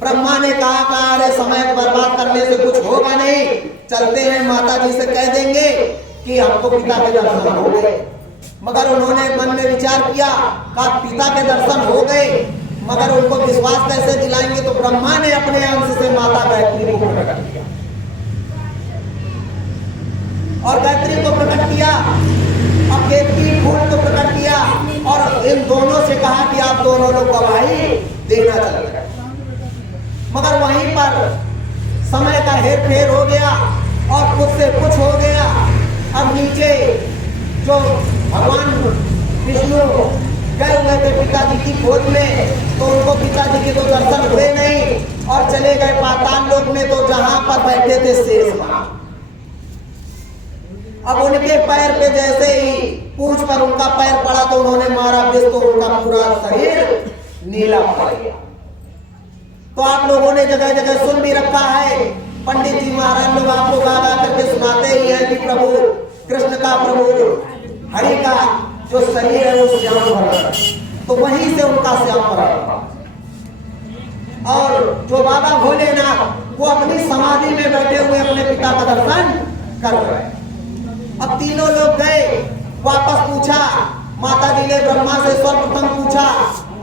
ब्रह्मा ने कहा कि अरे समय बर्बाद करने से कुछ होगा नहीं, चलते हैं माता जी से कह देंगे कि हमको पिता के दर्शन हो गए। मगर उन्होंने मन में विचार किया कि पिता के दर्शन हो गए मगर उनको विश्वास कैसे दिलाएंगे। तो ब्रह्मा ने अपने अंश से माता गायत्री को प्रकट किया और गायत्री को प्रकट किया, अब केतकी फूल को प्रकट किया और इन दोनों से कहा कि आप दोनों लोग गवाही देना चाहिए। मगर वहीं पर समय का हेर फेर हो गया और कुछ से कुछ हो गया। अब नीचे जो भगवान विष्णु गए हुए थे पिताजी की खोज में, तो उनको पिताजी के तो दर्शन हुए नहीं और चले गए पाताल लोक में। तो जहां पर बैठे थे शेष महाराज, अब उनके पैर पे जैसे ही पूंछ पर उनका पैर पड़ा तो उन्होंने मारा विष, तो उनका पूरा शरीर नीला पड़ गया। तो आप लोगों ने जगह जगह सुन भी रखा है, पंडित जी महाराज लोग आपको गा गा करके सुनाते ही हैं कि प्रभु कृष्ण का, प्रभु हरि का जो शरीर है वो श्याम भरा, तो वहीं से उनका श्याम भरा। और जो बाबा भोलेनाथ वो अपनी समाधि में बैठे हुए अपने पिता का दर्शन कर रहे। अब तीनों लोग गए, वापस पूछा, माता जी ने ब्रह्मा से सर्वप्रथम पूछा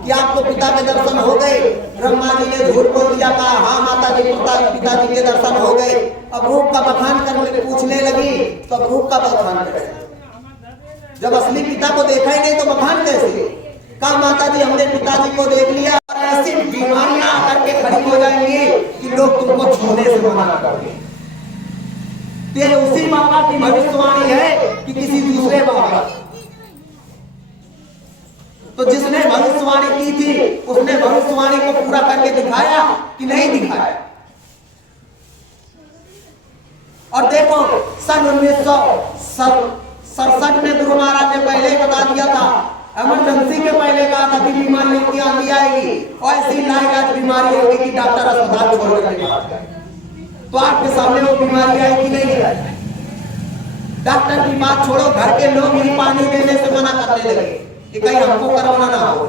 कि आपको पिता के दर्शन हो गए। ब्रह्मा जी ने झूठ बोल दिया, कहा हाँ माता जी पिताजी के दर्शन हो गए। अब रूप का बखान करने पूछने लगी, तो अब रूप का बखान कैसे, जब असली पिता को देखा ही नहीं तो बखान कैसे। कहा माता जी हमने पिताजी को देख लिया और ऐसी बीमारियां आकर के खड़ी हो जाएंगी कि लोग तुमको छूने से मना करेंगे। ये उसी बाबा की भविष्यवाणी है कि किसी दूसरे बाबा, तो जिसने भविष्यवाणी की थी उसने भविष्यवाणी को पूरा करके दिखाया कि नहीं दिखाया। और देखो सन 1967 में गुरु महाराज ने पहले ही बता दिया था, इमरजेंसी के पहले कहा था कि बीमारियों की आंधी आएगी और ऐसी लाइलाज बीमारी होगी कि डॉक्टर अस्पताल छोड़ करके। तो आपके सामने वो बीमारी आई कि नहीं आई? डॉक्टर की बात छोड़ो, घर के लोग ही पानी देने से मना करने लगे कि कहीं हमको कोरोना ना हो।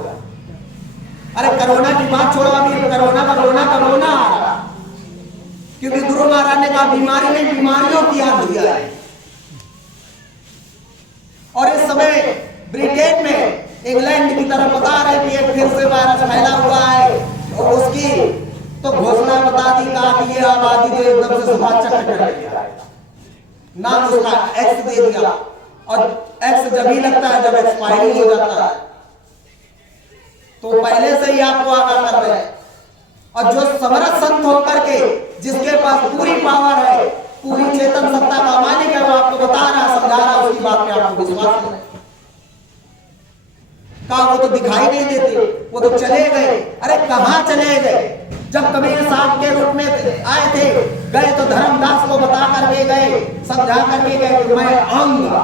अरे कोरोना की बात छोड़ो, अभी कोरोना आ रहा, क्योंकि गुरु महाराज ने कहा बीमारी नहीं बीमारियों की आंधी आई। और इस समय ब्रिटेन में इंग्लैंड की तरफ बता रहे कि एक फिर से वायरस फैला हुआ है और उसकी तो घोषणा बता दी, कहा कि ये आबादी को एकदम से सुबह चक्कर कर दिया, नाम उसका एक्स दे दिया। और एक्स जब ही लगता है जब एक्सपायरी हो जाता है, तो पहले से ही आपको आगाह कर रहे हैं। और जो समर्थ संत होकर के जिसके पास पूरी पावर है, पूरी चेतन सत्ता का मालिक है, वो आपको बता रहा समझा रहा, उसकी बात पे आपको विश्वास नहीं। कहा वो तो दिखाई नहीं देते, वो तो चले गए। अरे कहां चले गए? जब कबीर साहब के रूप में आए थे, गए तो धर्मदास को बता करके गए, समझा करके गए कि मैं आऊंगा।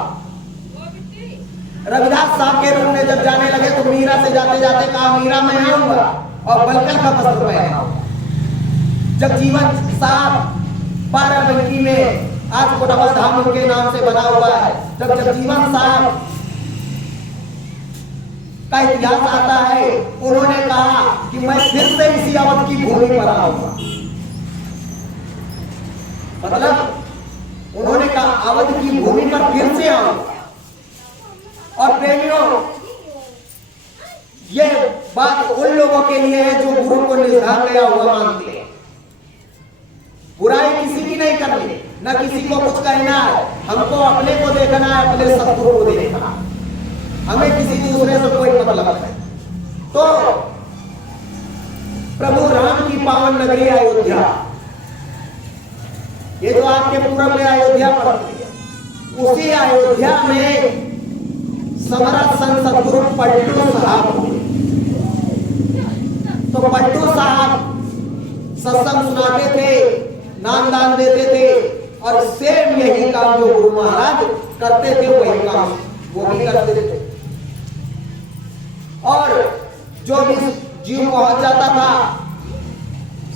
रविदास साहब के रूप में जब जाने लगे तो मीरा से जाते जाते कहा मीरा मैं आऊंगा और बलकल का वस्त्र पहना। जब जीवन साहब बाराबंकी में आज कोटवा धाम उनके नाम से बना हुआ है, जब जगजीवन साहब का इतिहास आता है, उन्होंने कहा कि मैं फिर से इसी अवध की भूमि पर आऊंगा। मतलब उन्होंने कहा अवध की भूमि पर फिर से आऊंगा। और प्रेमियों, ये बात उन लोगों के लिए है जो गुरु को निर्धार गया हुआ मानते हैं। बुराई किसी की नहीं करनी, न किसी को कुछ कहना है, हमको अपने को देखना है, अपने सतगुरु को देखना, हमें किसी दूसरे से कोई मतलब नहीं। तो प्रभु राम की पावन नगरी अयोध्या, ये जो आपके पूरब में अयोध्या पड़ती है, उसी अयोध्या में समरथ संत सतगुरु पलटू साहब हुए। तो पलटू साहब सत्संग सुनाते थे, नाम दान देते थे, और सेम यही काम जो गुरु महाराज करते थे वही काम वो भी करते थे। और जो भी जीव पहुंच जाता था,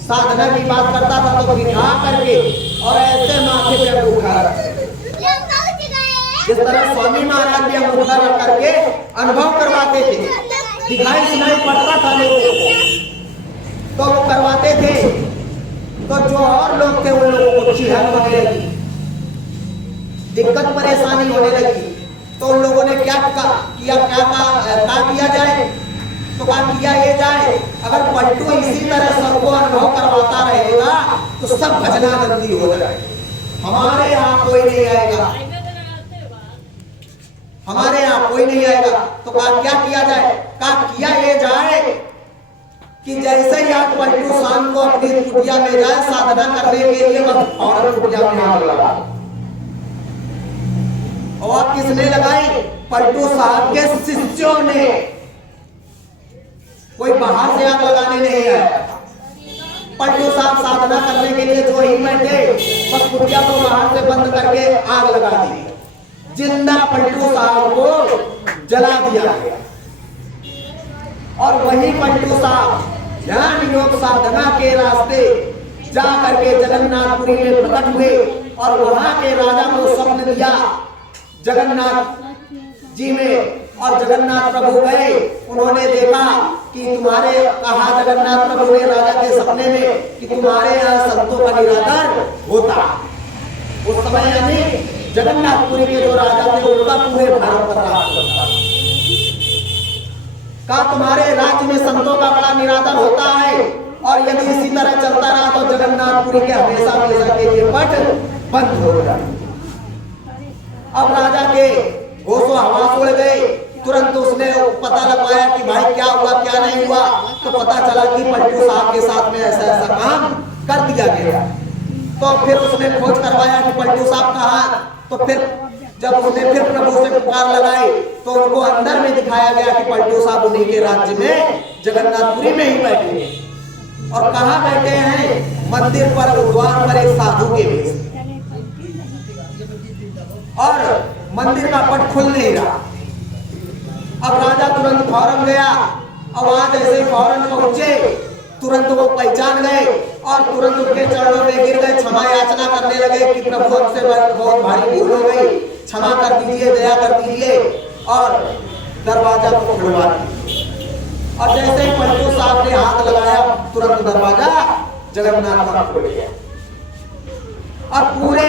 साधना की बात करता था, तो बिठा करके और ऐसे माथे पे अंगूठा रखते थे। जिस तरह स्वामी महाराज भी अंगूठा रख करके अनुभव करवाते थे, दिखाई सुनाई पड़ता था लोगों को, तो वो करवाते थे। तो जो और लोग थे उन लोगों को चिढ़न होने लगी, दिक्कत परेशानी होने लगी। तो उन लोगों ने क्या किया जाए, तो क्या किया ये जाए, अगर पलटू इसी तरह सबको अनुभव करवाता रहेगा तो सब भजनानंदी हो जाएगा, हमारे यहाँ कोई नहीं आएगा, हमारे यहाँ कोई नहीं आएगा। तो क्या किया जाए, किया ये जाए कि जैसे ही आप पलटू शाम को अपनी कुटिया में जाए साधना करने के लिए, बस फौरन कुटिया में आग लगा। और किसने लगाई, पलटू साहब के शिष्यों ने, कोई बाहर से आग लगाने नहीं आया। पलटू साहब साधना करने के लिए जो ही बैठे, बस कुटिया को बाहर से बंद करके आग लगा दी, जिंदा पलटू साहब को जला दिया गया। और वही पलटू साहब ध्यान योग साधना के रास्ते जा करके जगन्नाथपुरी में प्रकट हुए, और वहां के राजा को स्वप्न दिया जगन्नाथ जी में, और जगन्नाथ प्रभु गए, उन्होंने देखा कि तुम्हारे, कहा जगन्नाथ प्रभु ने राजा के सपने में कि तुम्हारे यहाँ संतों का निरादर होता। उस समय यानी जगन्नाथपुरी के जो राजा थे उनका पूरे भारत पर राज होता, का तुम्हारे राज्य में संतों का बड़ा निरादर होता है, और यदि इसी तरह चलता रहा तो जगन्नाथपुरी के हमेशा हमेशा के लिए पट बंद हो जाए। अब राजा के होशो हवास उड़ गए, तुरंत उसने पता लगाया कि भाई क्या हुआ क्या नहीं हुआ। तो पता चला कि पलटू साहब के साथ में ऐसा ऐसा काम कर दिया गया। तो फिर उसने खोज करवाया कि पलटू साहब कहाँ। तो फिर जब उसने फिर प्रभु से पुकार लगाई तो उनको अंदर में दिखाया गया कि पलटू साहब उन्हीं के राज्य में जगन्नाथपुरी में ही बैठे हैं। और कहाँ बैठे हैं, मंदिर पर द्वार पर एक साधु के बीच, और मंदिर का पट खुल नहीं रहा। अब राजा तुरंत फौरन गया, और वहां जैसे फौरन पहुंचे तुरंत वो पहचान गए और तुरंत उनके चरणों में गिर गए, क्षमा याचना करने लगे कि प्रभु हमसे बहुत भारी भूल हो गई, क्षमा कर दीजिए, दया कर दीजिए, और दरवाजा को खुलवा दिया। और जैसे ही पलटू साहब ने हाथ लगाया तुरंत दरवाजा जगन्नाथ का खुल गया, और पूरे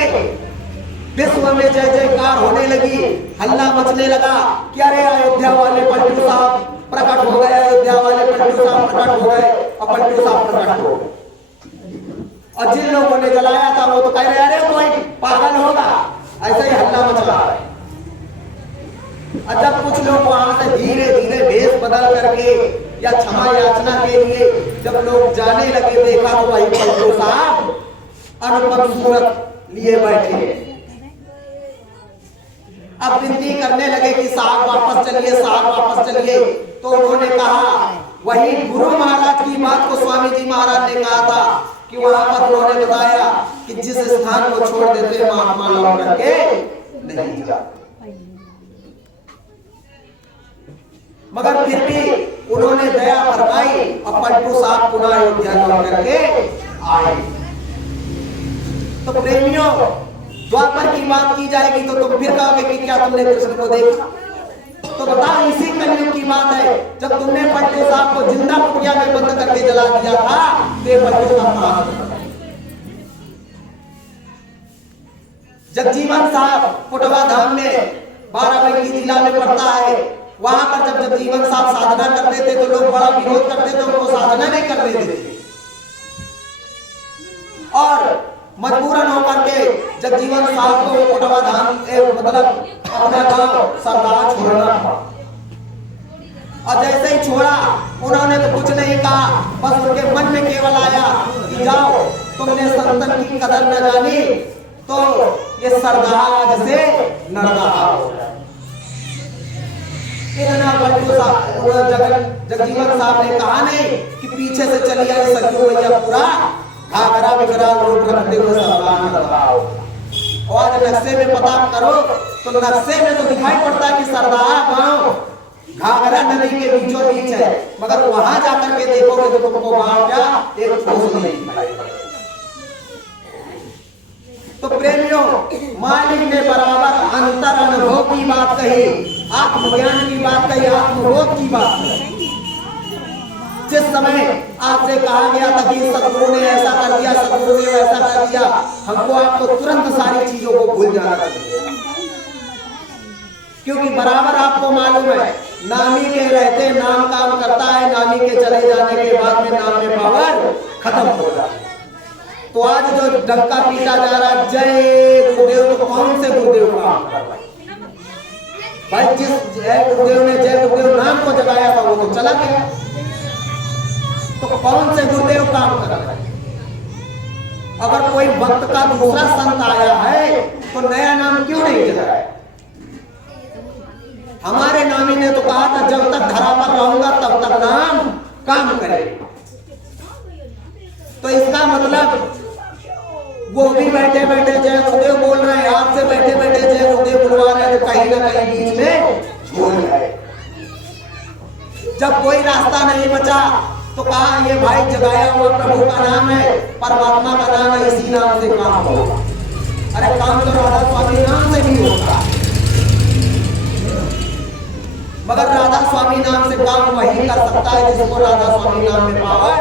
विश्व में जय जयकार होने लगी, हल्ला मचने लगा कि अरे अयोध्या वाले पलटू साहब प्रकट हो गए, अयोध्या वाले पलटू साहब प्रकट हो गए, और पलटू साहब प्रकट हो गए। और जिन लोगों ने जलाया था वो तो कह रहे अरे कोई पागल होगा, ऐसे ही हल्ला मच रहा है। और जब कुछ लोग वहां से धीरे धीरे भेष बदल करके या क्षमा याचना के लिए जब लोग जाने लगे, देखा तो वही पलटू साहब अनुपम सूरत लिए बैठे। अब विनती करने लगे कि साहब वापस चलिए, साहब वापस चलिए। तो उन्होंने कहा, वही गुरु महाराज की बात को स्वामी जी महाराज ने कहा था कि वहां पर उन्होंने बताया कि जिस स्थान को छोड़ देते महात्मा लौट करके नहीं जाते। मगर फिर भी उन्होंने दया फरमाई और पलटू साहब पुनः अयोध्या लौट करके आए। तो प्रेमियों, द्वापर की बात की जाएगी तो तुम फिर कहोगे कि क्या तुमने कृष्ण को देखा। तो बताओ, इसी कलयुग की बात है, जब तुमने पलटू साहब को जिंदा कुटिया में बंद करके जला दिया था, तो पलटू साहब जगजीवन साहब पुटवा धाम में 12 जिला में पड़ता है। वहां पर जब जगजीवन साहब साधना करते थे तो लोग बड़ा विरोध करते थे, उनको साधना नहीं करने देते थे और मजबूरन होकर के जगजीवन साहब को कोटवा धाम मतलब अपना गांव सरदार छोड़ना था। और जैसे ही छोड़ा उन्होंने तो कुछ नहीं कहा, बस उनके मन में केवल आया कि जाओ तुमने संतन की कदर न जानी तो ये सरदार आज से नरदार हो जाए। इतना जगजीवन साहब ने कहा नहीं कि पीछे से चली आई सरयू भैया पूरा घाघरा बिगड़ा रोड रखते हुए सरदार। और नक्शे में पता करो तो नक्शे में तो दिखाई पड़ता है कि सरदार गांव घाघरा नदी के बीचों बीच है, मगर वहां जाकर के देखोगे तो तुमको गांव क्या एक ठोस नहीं दिखाई पड़ेगा। तो प्रेमियों, मालिक ने बराबर अंतर अनुभव की बात कही, आत्मज्ञान की बात कही, आत्मबोध की बात कही। जिस समय आपसे कहा गया था कि सतगुरु ने ऐसा कर दिया, सतगुरु ने वैसा कर दिया, हमको आपको तुरंत सारी चीजों को भूल जाना चाहिए, क्योंकि बराबर आपको मालूम है नामी के रहते नाम काम करता है, नामी के चले जाने के बाद में नाम में पावर खत्म हो जाता है। तो आज जो डंका पीटा जा रहा है जय गुरुदेव, तो कौन से गुरुदेव काम कर रहा है भाई? जिस जय गुरुदेव ने जय गुरुदेव नाम को जगाया था वो तो चला गया, तो कौन से गुरुदेव काम कर रहा है? अगर कोई भक्त का दूसरा संत आया है तो नया नाम क्यों नहीं जगाया? हमारे नामी ने तो कहा था जब तक धरा पर रहूंगा तब तक नाम काम करेगा। तो इसका मतलब वो भी बैठे बैठे जय गुरुदेव बोल रहे हैं, आपसे बैठे बैठे जय गुरुदेव बुलवा रहे हैं, तो कहीं ना कहीं बीच में झोल है। जब कोई रास्ता नहीं बचा तो कहा ये भाई जगाया हुआ प्रभु का नाम है, परमात्मा का नाम है, इसी नाम से काम होगा। अरे काम तो राधा स्वामी नाम से भी होता, मगर राधा स्वामी नाम से काम वही कर सकता है जिसको राधा स्वामी नाम में पावर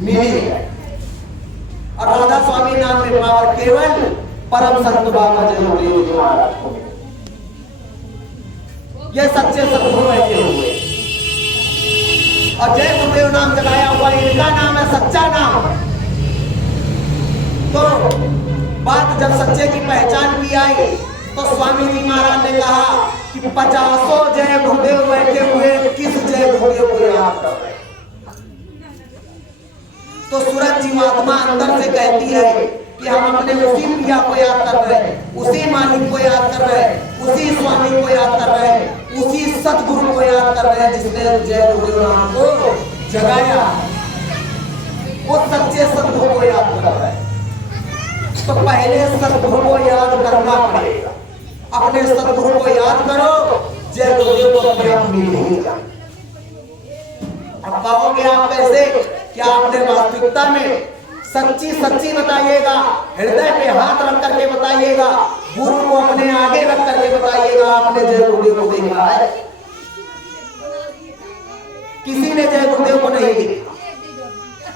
मिली है। और राधा स्वामी नाम में पावर केवल परम संत बाबा जय गुरुदेव महाराज को। ये सच्चे सतगुरु बैठे हुए और जय गुरुदेव नाम जगाया हुआ इनका नाम है सच्चा नाम। तो बात जब सच्चे की पहचान की आई तो स्वामी जी महाराज ने कहा कि 50 जय गुरुदेव बैठे हुए किस जय गुरुदेव को याद कर रहे? तो सूरज जीवात्मा अंदर से कहती है कि हम अपने उसी पिया को याद कर रहे हैं, उसी मालिक को याद कर रहे हैं, उसी स्वामी को याद कर रहे हैं, उसी सतगुरु को याद कर रहे हैं जिसने जय गुरुदेव नाम को जगाया, वो सच्चे सतगुरु को याद कर रहे हैं। तो पहले सतगुरु को याद करना पड़ेगा, अपने सतगुरु को याद करो, जय गुरुदेव को अपने आप मिल ही जाए। अब कहोगे आप कैसे? क्या आपने वास्तविकता में सच्ची सच्ची बताइएगा, हृदय पे हाथ रख करके बताइएगा, गुरु को अपने आगे रख करके बताइएगा आपने जय गुरुदेव को देखा है? किसी ने जय गुरुदेव को नहीं देखा,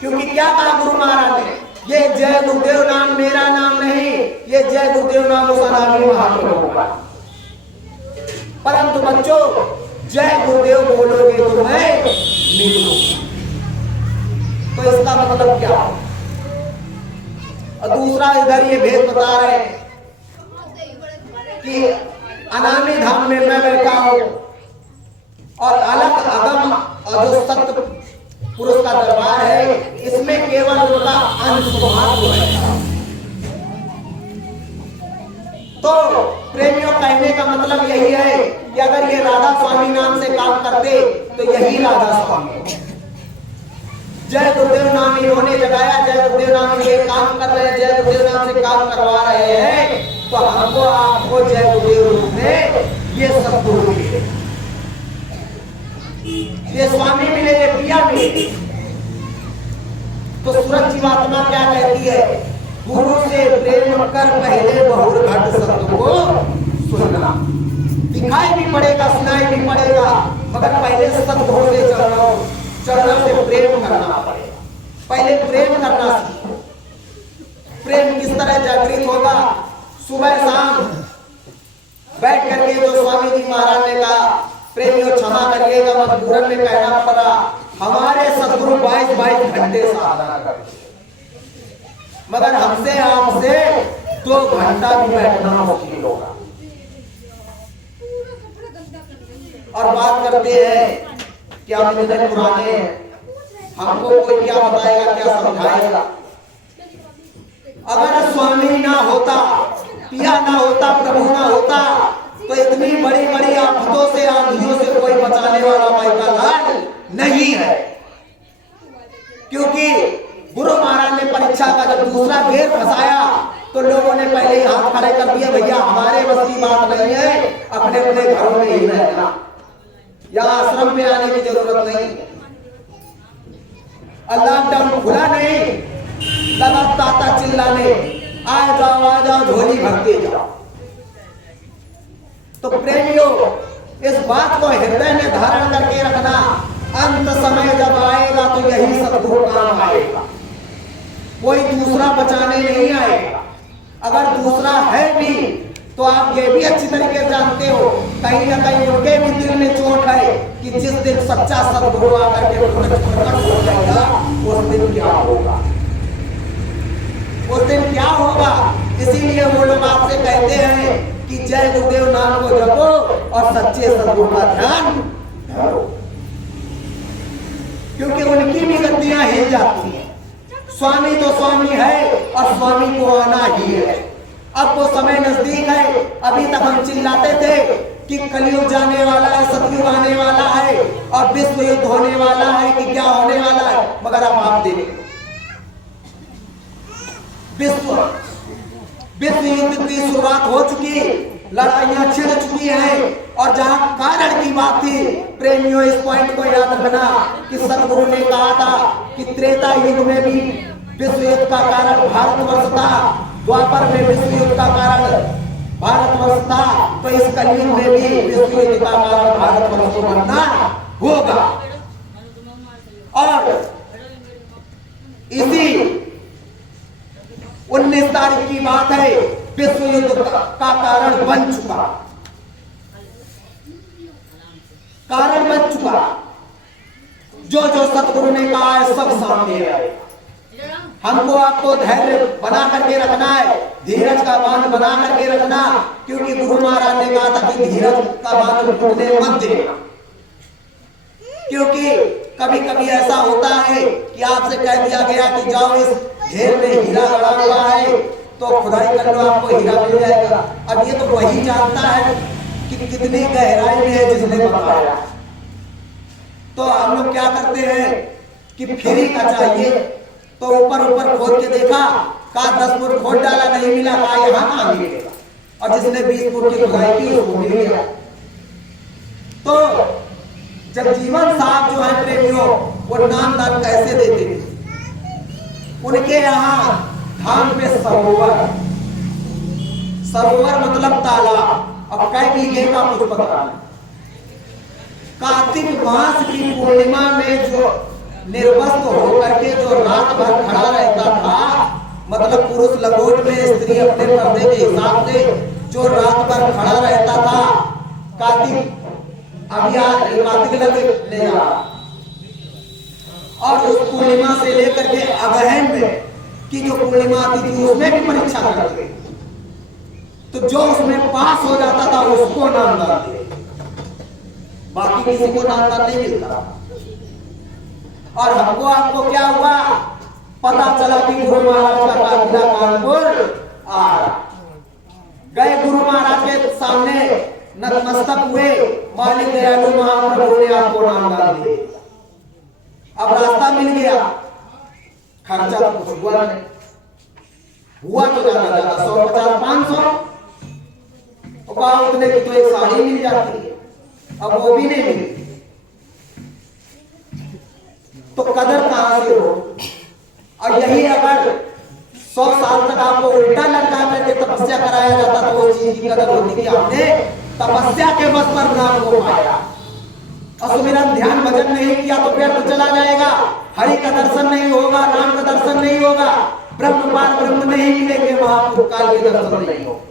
क्योंकि क्या कहा गुरु महाराज ने? ये जय गुरुदेव नाम मेरा नाम नहीं, ये जय गुरुदेव नाम उस अनामी महाप्रभु का। परंतु बच्चों, जय गुरुदेव बोलोगे तो मैं मिलूंगा, तो इसका मतलब क्या? और दूसरा इधर ये भेद बता रहे कि अनामी धाम में मैं बैठा हूं और अलग अगम और जो सत्य पुरुष का दरबार है इसमें केवल उनका अंशभाग बैठा। तो प्रेमियों, कहने का मतलब यही है कि अगर ये राधा स्वामी नाम से काम करते तो यही राधा स्वामी, जय गुरुदेव नाम इन्होंने लगाया, जय गुरुदेव नाम ये काम कर रहे हैं, जय गुरुदेव नाम से काम करवा रहे हैं, तो हमको आपको जय गुरुदेव रूप में ये सतगुरु मिले, ये स्वामी मिले, ये पिया मिले। तो सूरज जीवात्मा क्या कहती है? गुरु से प्रेम कर पहले बहुर घट सत्य को सुनना। दिखाई भी पड़ेगा, सुनाई भी पड़ेगा, मगर पहले सतगुरु के चरणों से प्रेम करना पड़ेगा। पहले प्रेम करना सीखो। प्रेम किस तरह जागृत होगा? सुबह शाम बैठ करके जो स्वामी जी महाराज ने कहा, प्रेमियों क्षमा करिएगा, मजबूरन में कहना पड़ा, हमारे सदगुरु 22 घंटे साधना करते, मगर हमसे आपसे 2 घंटा भी बैठना मुश्किल होगा। और बात करते हैं कि हम इतने पुराने हैं, हमको कोई क्या बताएगा, क्या समझाएगा। अगर स्वामी ना होता, पिया ना होता, प्रभु ना होता, तो इतनी बड़ी बड़ी आफतों से, आंधियों से कोई बचाने वाला माई का लाल नहीं है। क्योंकि गुरु महाराज ने परीक्षा का जब दूसरा घेर फंसाया तो लोगों ने पहले ही हाथ खड़े कर दिए, भैया हमारे बस की बात नहीं है, अपने अपने घरों में ही रहना, यहाँ आश्रम में आने की जरूरत नहीं। लॉकडाउन खुला नहीं, लगा ताता चिल्लाने, आ जाओ झोली भरते जाओ। तो प्रेमियों, इस बात को हृदय में धारण करके रखना, अंत समय जब आएगा तो यही सदगुरु काम आएगा, कोई दूसरा बचाने नहीं आएगा। अगर दूसरा है भी तो आप ये भी अच्छी तरीके से जानते हो, कहीं ना कहीं उनके भी दिल में चोट है कि जिस दिन सच्चा सदगुरु आकर के प्रकट हो जाएगा, उस दिन क्या होगा, उस दिन क्या होगा। इसीलिए वो लोग आपसे कहते हैं कि जय गुरुदेव नाम को जपो और सच्चे सदगुरु का ध्यान धरो, क्योंकि उनकी भी गद्दियां हिल जाती हैं। स्वामी तो स्वामी है और स्वामी को आना ही है। अब वो समय नजदीक है। अभी तक हम चिल्लाते थे कि कलयुग जाने वाला है, सतयुग आने वाला है और विश्व युद्ध होने वाला है कि क्या होने वाला है, मगर अब आप देखिए विश्व युद्ध की शुरुआत हो चुकी, लड़ाइयां छिड़ चुकी हैं। और जहां कारण की बात थी, प्रेमियों इस पॉइंट को याद रखना कि सतगुरु ने कहा था कि त्रेता युग में भी विश्व युद्ध का कारण भारतवर्ष था, द्वापर में विश्व युद्ध का कारण भारतवर्ष था, तो इस कलयुग में भी विश्व युद्ध का कारण भारतवर्ष को बनना होगा। और इसी 19 तारीख की बात है, विश्व युद्ध का कारण बन चुका, कारण बन चुका। जो जो सतगुरु ने कहा है सब सामने आए। हमको आपको धैर्य बना करके रखना है, धीरज का बांध बना करके रखना, क्योंकि गुरु महाराज ने कहा था कि धीरज का बांध टूटने मत देना। क्योंकि कभी कभी ऐसा होता है कि आपसे कह दिया गया कि जाओ इस घेर में हीरा गड़ा हुआ है तो खुदाई कर लो, आपको हीरा मिल जाएगा। अब ये तो वही जानता है कि कितनी गहराई में है जिसने बताया। तो हम लोग क्या करते हैं कि फ्री का चाहिए, तो ऊपर ऊपर खोद के देखा, कहा 10 फुट खोद डाला, नहीं मिला, कहा यहाँ कहाँ मिलेगा, और जिसने 20 फुट की खुदाई की उसको मिल गया। तो जब जीवन साहब जो है प्रेमियों, वो नाम दान कैसे देते थे, उनके यहाँ धाम पे सरोवर मतलब तालाब। अब कई बीघे का कुछ पता नहीं। कार्तिक मास की पूर्णिमा में जो निर्वस्त्र होकर के जो रात भर खड़ा रहता था, मतलब पुरुष लंगोट में, स्त्री अपने पर्दे के हिसाब से जो रात भर खड़ा रहता था, कार्तिक कार्तिक ले जा, और उस पूर्णिमा से लेकर के अगहन में की जो पूर्णिमा आती थी उसमें भी परीक्षा करते, तो जो उसमें पास हो जाता था उसको नाम दान दे, बाकी किसी को नाम दान नहीं मिलता। और हमको आपको क्या हुआ, पता चला कि गुरु महाराज का काफिला कानपुर आ गए। गुरु महाराज के सामने नतमस्तक हुए, मालिक दयालु महाप्रभु ने आपको नाम दान दिए। अब रास्ता मिल गया, खर्चा तो कुछ हुआ नहीं, हुआ तो ज्यादा 150-500, उतने की तो एक साड़ी मिल जाती है, अब वो भी नहीं मिली, तो कदर कहां से हो। और यही अगर 100 साल तक आपको उल्टा लटका करके तपस्या कराया जाता तो उस चीज की कदर होती कि हमने तपस्या के बस पर नाम को पाया। और सुमिरन ध्यान भजन नहीं किया तो व्यर्थ चला जाएगा, हरि का दर्शन नहीं होगा, राम का दर्शन नहीं होगा, ब्रह्म पार ब्रह्म नहीं मिलेंगे, महापुरुष काल के दर्शन नहीं होगा।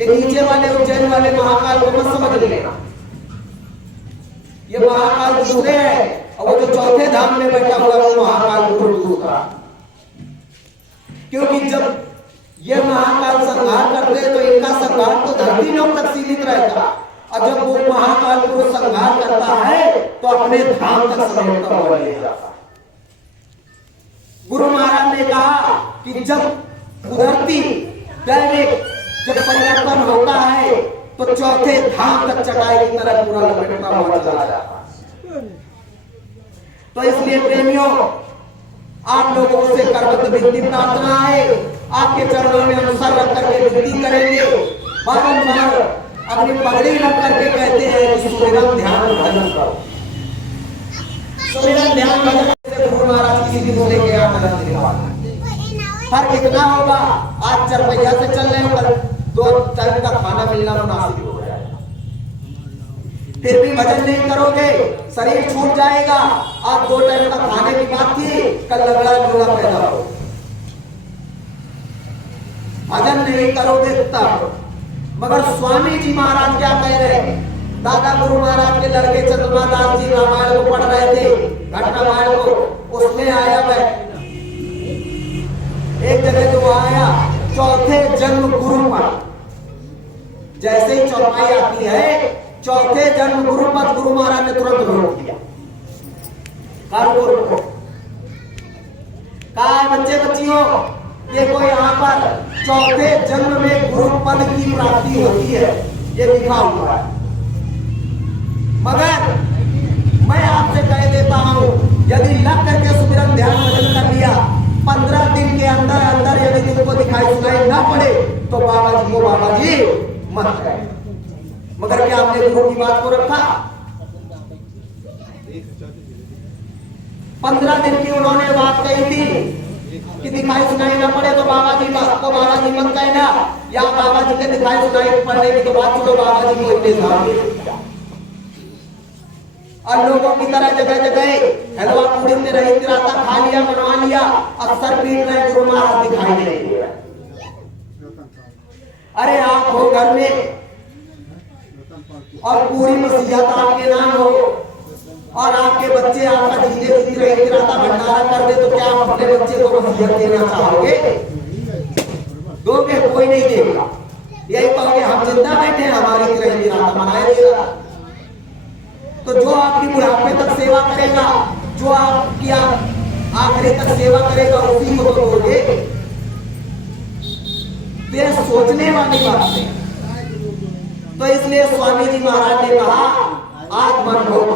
ये नीचे वाले उज्जैन वाले महाकाल को मत समझ लेना, ये महाकाल दूसरे है और वो जो चौथे धाम में बैठा हुआ है वो महाकाल गुरु दूसरा। क्योंकि जब ये महाकाल संहार करते हैं तो इनका संहार तो धरती लोक तक सीमित रहता, और जब वो महाकाल पुरुष संहार करता है तो अपने धाम तक समेटता हुआ ले जाता। गुरु महाराज ने कहा कि जब कुदरती दैविक जब परिवर्तन होता है तो चौथे धाम तक चटाई की तरह पूरा लपेटता हुआ चला जाता। तो इसलिए प्रेमियों, आप लोगों से करबद्ध विनती प्रार्थना है, आपके चरणों में अनुसार रख करके विनती करेंगे, बारंबार अपनी पगड़ी रख करके कहते हैं कि सुमिरन ध्यान भजन करो। सुमिरन ध्यान भजन से गुरु महाराज किसी दिन लेके आ भजन दिलवाना। फर्क इतना होगा, आज 4 पहिया से चल रहे हो, कल 2 टाइम का खाना मिलना मुनासिब हो जाएगा। फिर भी भजन नहीं करोगे शरीर छूट जाएगा। आज 2 टाइम का खाने की बात थी, कल लगड़ा लूला पैदा हो। भजन नहीं करोगे तब। मगर स्वामी जी महाराज क्या कह रहे हैं? दादा गुरु महाराज के लड़के चंद्रमा दास जी रामायण को पढ़ रहे थे, घटरामायण को, उसमें आया मैं एक जगह जो आया चौथे जन्म गुरु पद। जैसे ही चौपाई आती है चौथे जन्म गुरु पद, गुरु महाराज ने तुरंत रोक दिया। कहा बच्चे बच्चियों, देखो यहाँ पर चौथे जन्म में गुरु पद की प्राप्ति होती है, ये लिखा हुआ है। मगर मैं आपसे कह देता हूं, यदि लग करके सुमिरन ध्यान भजन कर लिया, 15 दिन के अंदर अंदर यदि तुमको दिखाई सुनाई ना पड़े तो बाबा जी को बाबा जी मत कहे। मगर क्या आपने गुरु की बात को रखा? 15 दिन की उन्होंने बात कही थी कि दिखाई सुनाई ना पड़े तो बाबा जी को बाबा जी मत कहना, या बाबा जी के दिखाई सुनाई पड़ने की तो बात सुनो, बाबा जी को इतने धाम। और लोगों की तरह जगह जगह हलवा पूरी में रही तिराता खा लिया, बनवा लिया, अक्सर पीट रहे गुरु महाराज दिखाई नहीं दे रहे। अरे आप हो घर में और पूरी मसीहत आपके नाम हो और आपके बच्चे आपका जीते जीती रही तिराता भंडारा कर दे, तो क्या आप अपने बच्चे को मसीहत देना चाहोगे? दोगे? कोई नहीं देगा। यही कहोगे हम जिंदा बैठे हैं, हमारी रही तिराता मनाया देगा। तो जो आपकी बुढ़ापे तक सेवा करेगा, जो आपकी आखिरी तक सेवा करेगा, उसी को तो दोगे। ये सोचने वाली बात है। तो इसलिए स्वामी जी महाराज ने कहा आत्मअनुभव।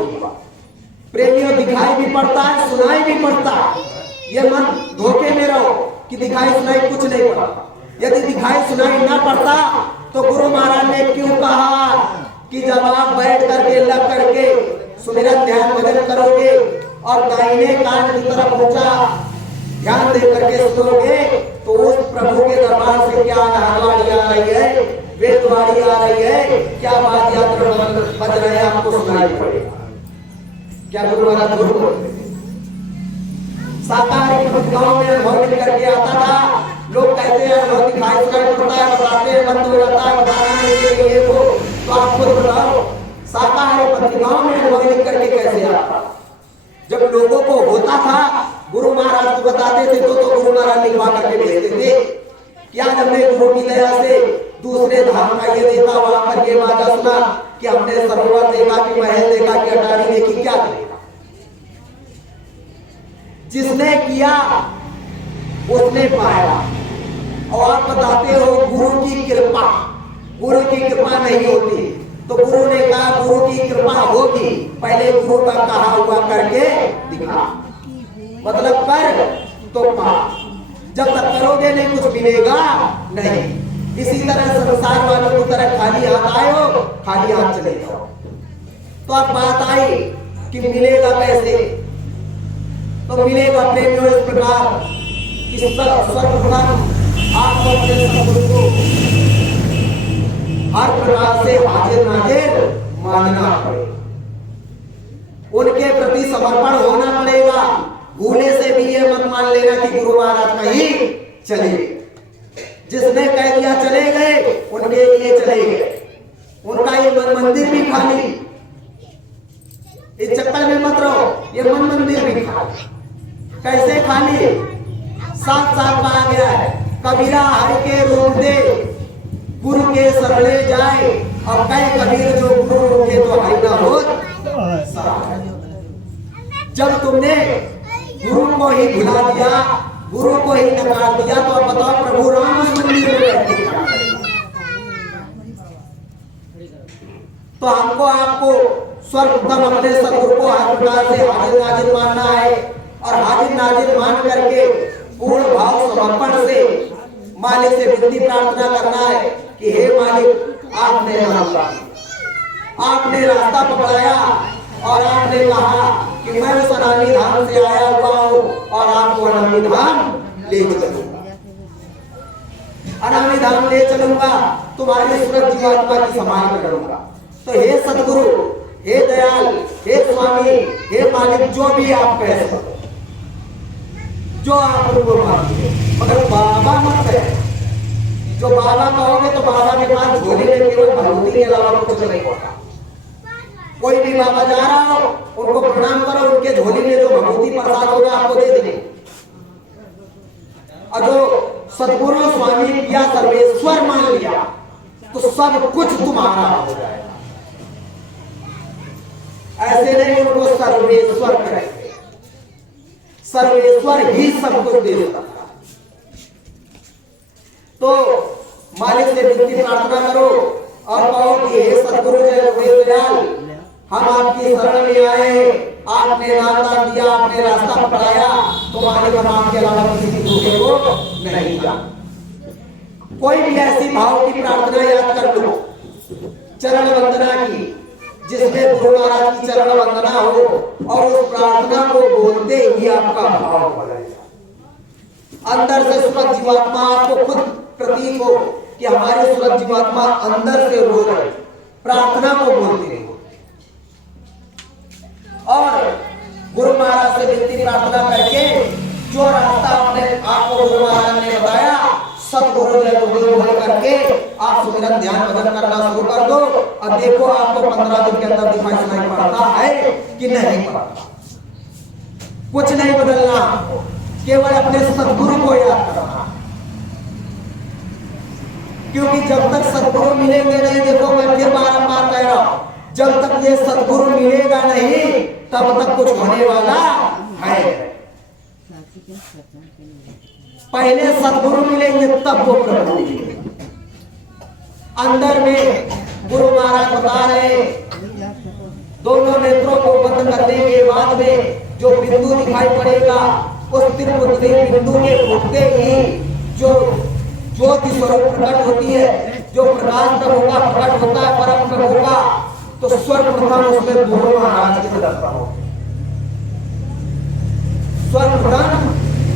प्रेमियों, दिखाई भी पड़ता है, सुनाई भी पड़ता है। ये मन धोखे में रहो कि दिखाई सुनाई कुछ नहीं पड़ता। यदि दिखाई सुनाई ना पड़ता तो गुरु महाराज ने क्यों कहा कि जब आप बैठ करके लग करके सुमिरन ध्यान भजन करोगे और दाहिने कान की तरफ ऊंचा ध्यान दे करके सुनोगे तो उस प्रभु के दरबार से क्या नारवाड़ी आ रही है, वेदवाड़ी आ रही है, क्या बात यंत्र बज रहे हैं, आपको सुनाई पड़ेगा। क्या गुरु महाराज गुरु बोलते? साकारी गांव में अनुभव करके आता था। लोग कहते हैं अनुभव दिखाई सुनाई पड़ता है, बताते हैं बंद हो जाता है, बताना नहीं ये वो। तो आप खुद बताओ, शाकाहारी पत्रिकाओं में अनुभव करके कैसे आता? जब लोगों को होता था गुरु महाराज को बताते थे तो गुरु महाराज लिखवा करके भेजते थे। क्या हमने गुरु की दया से दूसरे धाम का ये देखा, वहां पर ये बात सुना कि हमने सरोवर देखा कि महल देखा कि अटारी देखी, क्या करेगा? जिसने किया उसने पाया। और आप बताते हो गुरु की कृपा, गुरु की कृपा नहीं होती। तो गुरु ने कहा गुरु की कृपा होगी, पहले गुरु का कहा हुआ करके दिखा, मतलब कर तो पा। जब तक करोगे नहीं कुछ मिलेगा नहीं। इसी तरह संसार वालों की तरह खाली हाथ आयो, खाली हाथ चले जाओ। तो अब बात आई कि मिलेगा कैसे? तो मिलेगा प्रेमियों इस प्रकार कि सर्वप्रथम आपको अपने सद्गुरु को हर प्रकार से हाजिर नाजिर मानना पड़ेगा, उनके प्रति समर्पण होना पड़ेगा। भूले से भी ये मत मान लेना कि गुरु महाराज का ही चले। जिसने कह दिया चले गए, उनके लिए चले गए। उनका ये मन मंदिर भी खाली, इस चक्कर में मत रहो, ये मन मंदिर भी खाली। कैसे खाली? साथ साथ कहा गया है, कबीरा हर के रोक दे, गुरु के सरले जाए। और कई कबीर जो गुरु रोके तो हरि ना हो। जब तुमने गुरु को ही भुला दिया, गुरु को ही नकार दिया, तो अब बताओ प्रभु राम उस मंदिर में बैठे हैं। तो हमको आपको सर्वप्रथम अपने सदगुरु को हर प्रकार से हाजिर नाजिर मानना है, और हाजिर नाजिर मान करके पूर्ण भाव समर्पण से मालिक से विनती प्रार्थना करना है कि हे मालिक, आपने रास्ता पकड़ाया और आपने कहा कि मैं उस अनामी धाम से आया हुआ हूँ और आपको अनामी धाम ले चलूंगा, अनामी धाम ले चलूंगा, तुम्हारी सूरत जीवात्मा की संभाल करूंगा। तो हे सदगुरु, हे दयाल, हे स्वामी, हे मालिक, जो भी आप कह सको, जो आप उनको मांगे, मगर बाबा मत है। जो बाबा कहोगे तो बाबा के पास झोली में केवल भगवती के अलावा कुछ नहीं होता। कोई भी बाबा जा रहा हो, उनको प्रणाम करो, उनके झोली में जो भगवती प्रसाद होगा आपको दे देंगे। और जो सदगुरु स्वामी या सर्वेश्वर मान लिया तो सब कुछ तुम्हारा हो जाएगा। ऐसे नहीं उनको सर्वेश्वर कहेंगे, सर्वेश्वर ही सब कुछ दे सकता। तो मालिक से विनती प्रार्थना करो और कहो कि हे सदगुरु जय दयाल, हम आपकी शरण में आए, आपने नाम दान दिया, आपने रास्ता पकड़ाया, तो मालिक हम आपके अलावा किसी दूसरे को नहीं जानते। कोई भी ऐसी भाव की प्रार्थना याद कर लो, चरण वंदना की, जिसमें गुरु महाराज की चरण वंदना हो, और उस प्रार्थना को बोलते ही आपका भाव बदलेगा। अंदर से सूरज जीवात्मा आपको खुद प्रतीक हो कि हमारी सूरज जीवात्मा अंदर से रो रही प्रार्थना को बोलते हो। और गुरु महाराज से विनती प्रार्थना करके जो रास्ता अपने आपको गुरु महाराज ने बताया, सतगुरु जय गुरु बोल करके आप सुमिरन ध्यान भजन करना शुरू कर दो, और देखो आपको 15 दिन के अंदर दिखाई सुनाई पड़ता है कि नहीं पड़ता। कुछ नहीं बदलना, केवल अपने सतगुरु को याद करना। क्योंकि जब तक सतगुरु मिलेंगे नहीं, देखो मैं फिर बारंबार कह रहा हूं, जब तक ये सतगुरु मिलेगा नहीं तब तक कुछ होने वाला है। पहले सतगुरु मिलेंगे तब वो प्रभु मिलेंगे। अंदर में गुरु महाराज बता रहे, दोनों नेत्रों को बंद करने के बाद में जो बिंदु दिखाई पड़ेगा, उस त्रिपुटी बिंदु के फूटते ही जो ज्योति स्वरूप प्रकट होती है, जो प्रकाश का होगा, प्रकट होता है परम का होगा, तो सर्वप्रथम उसमें गुरु महाराज के दर्शन हो। सर्वप्रथम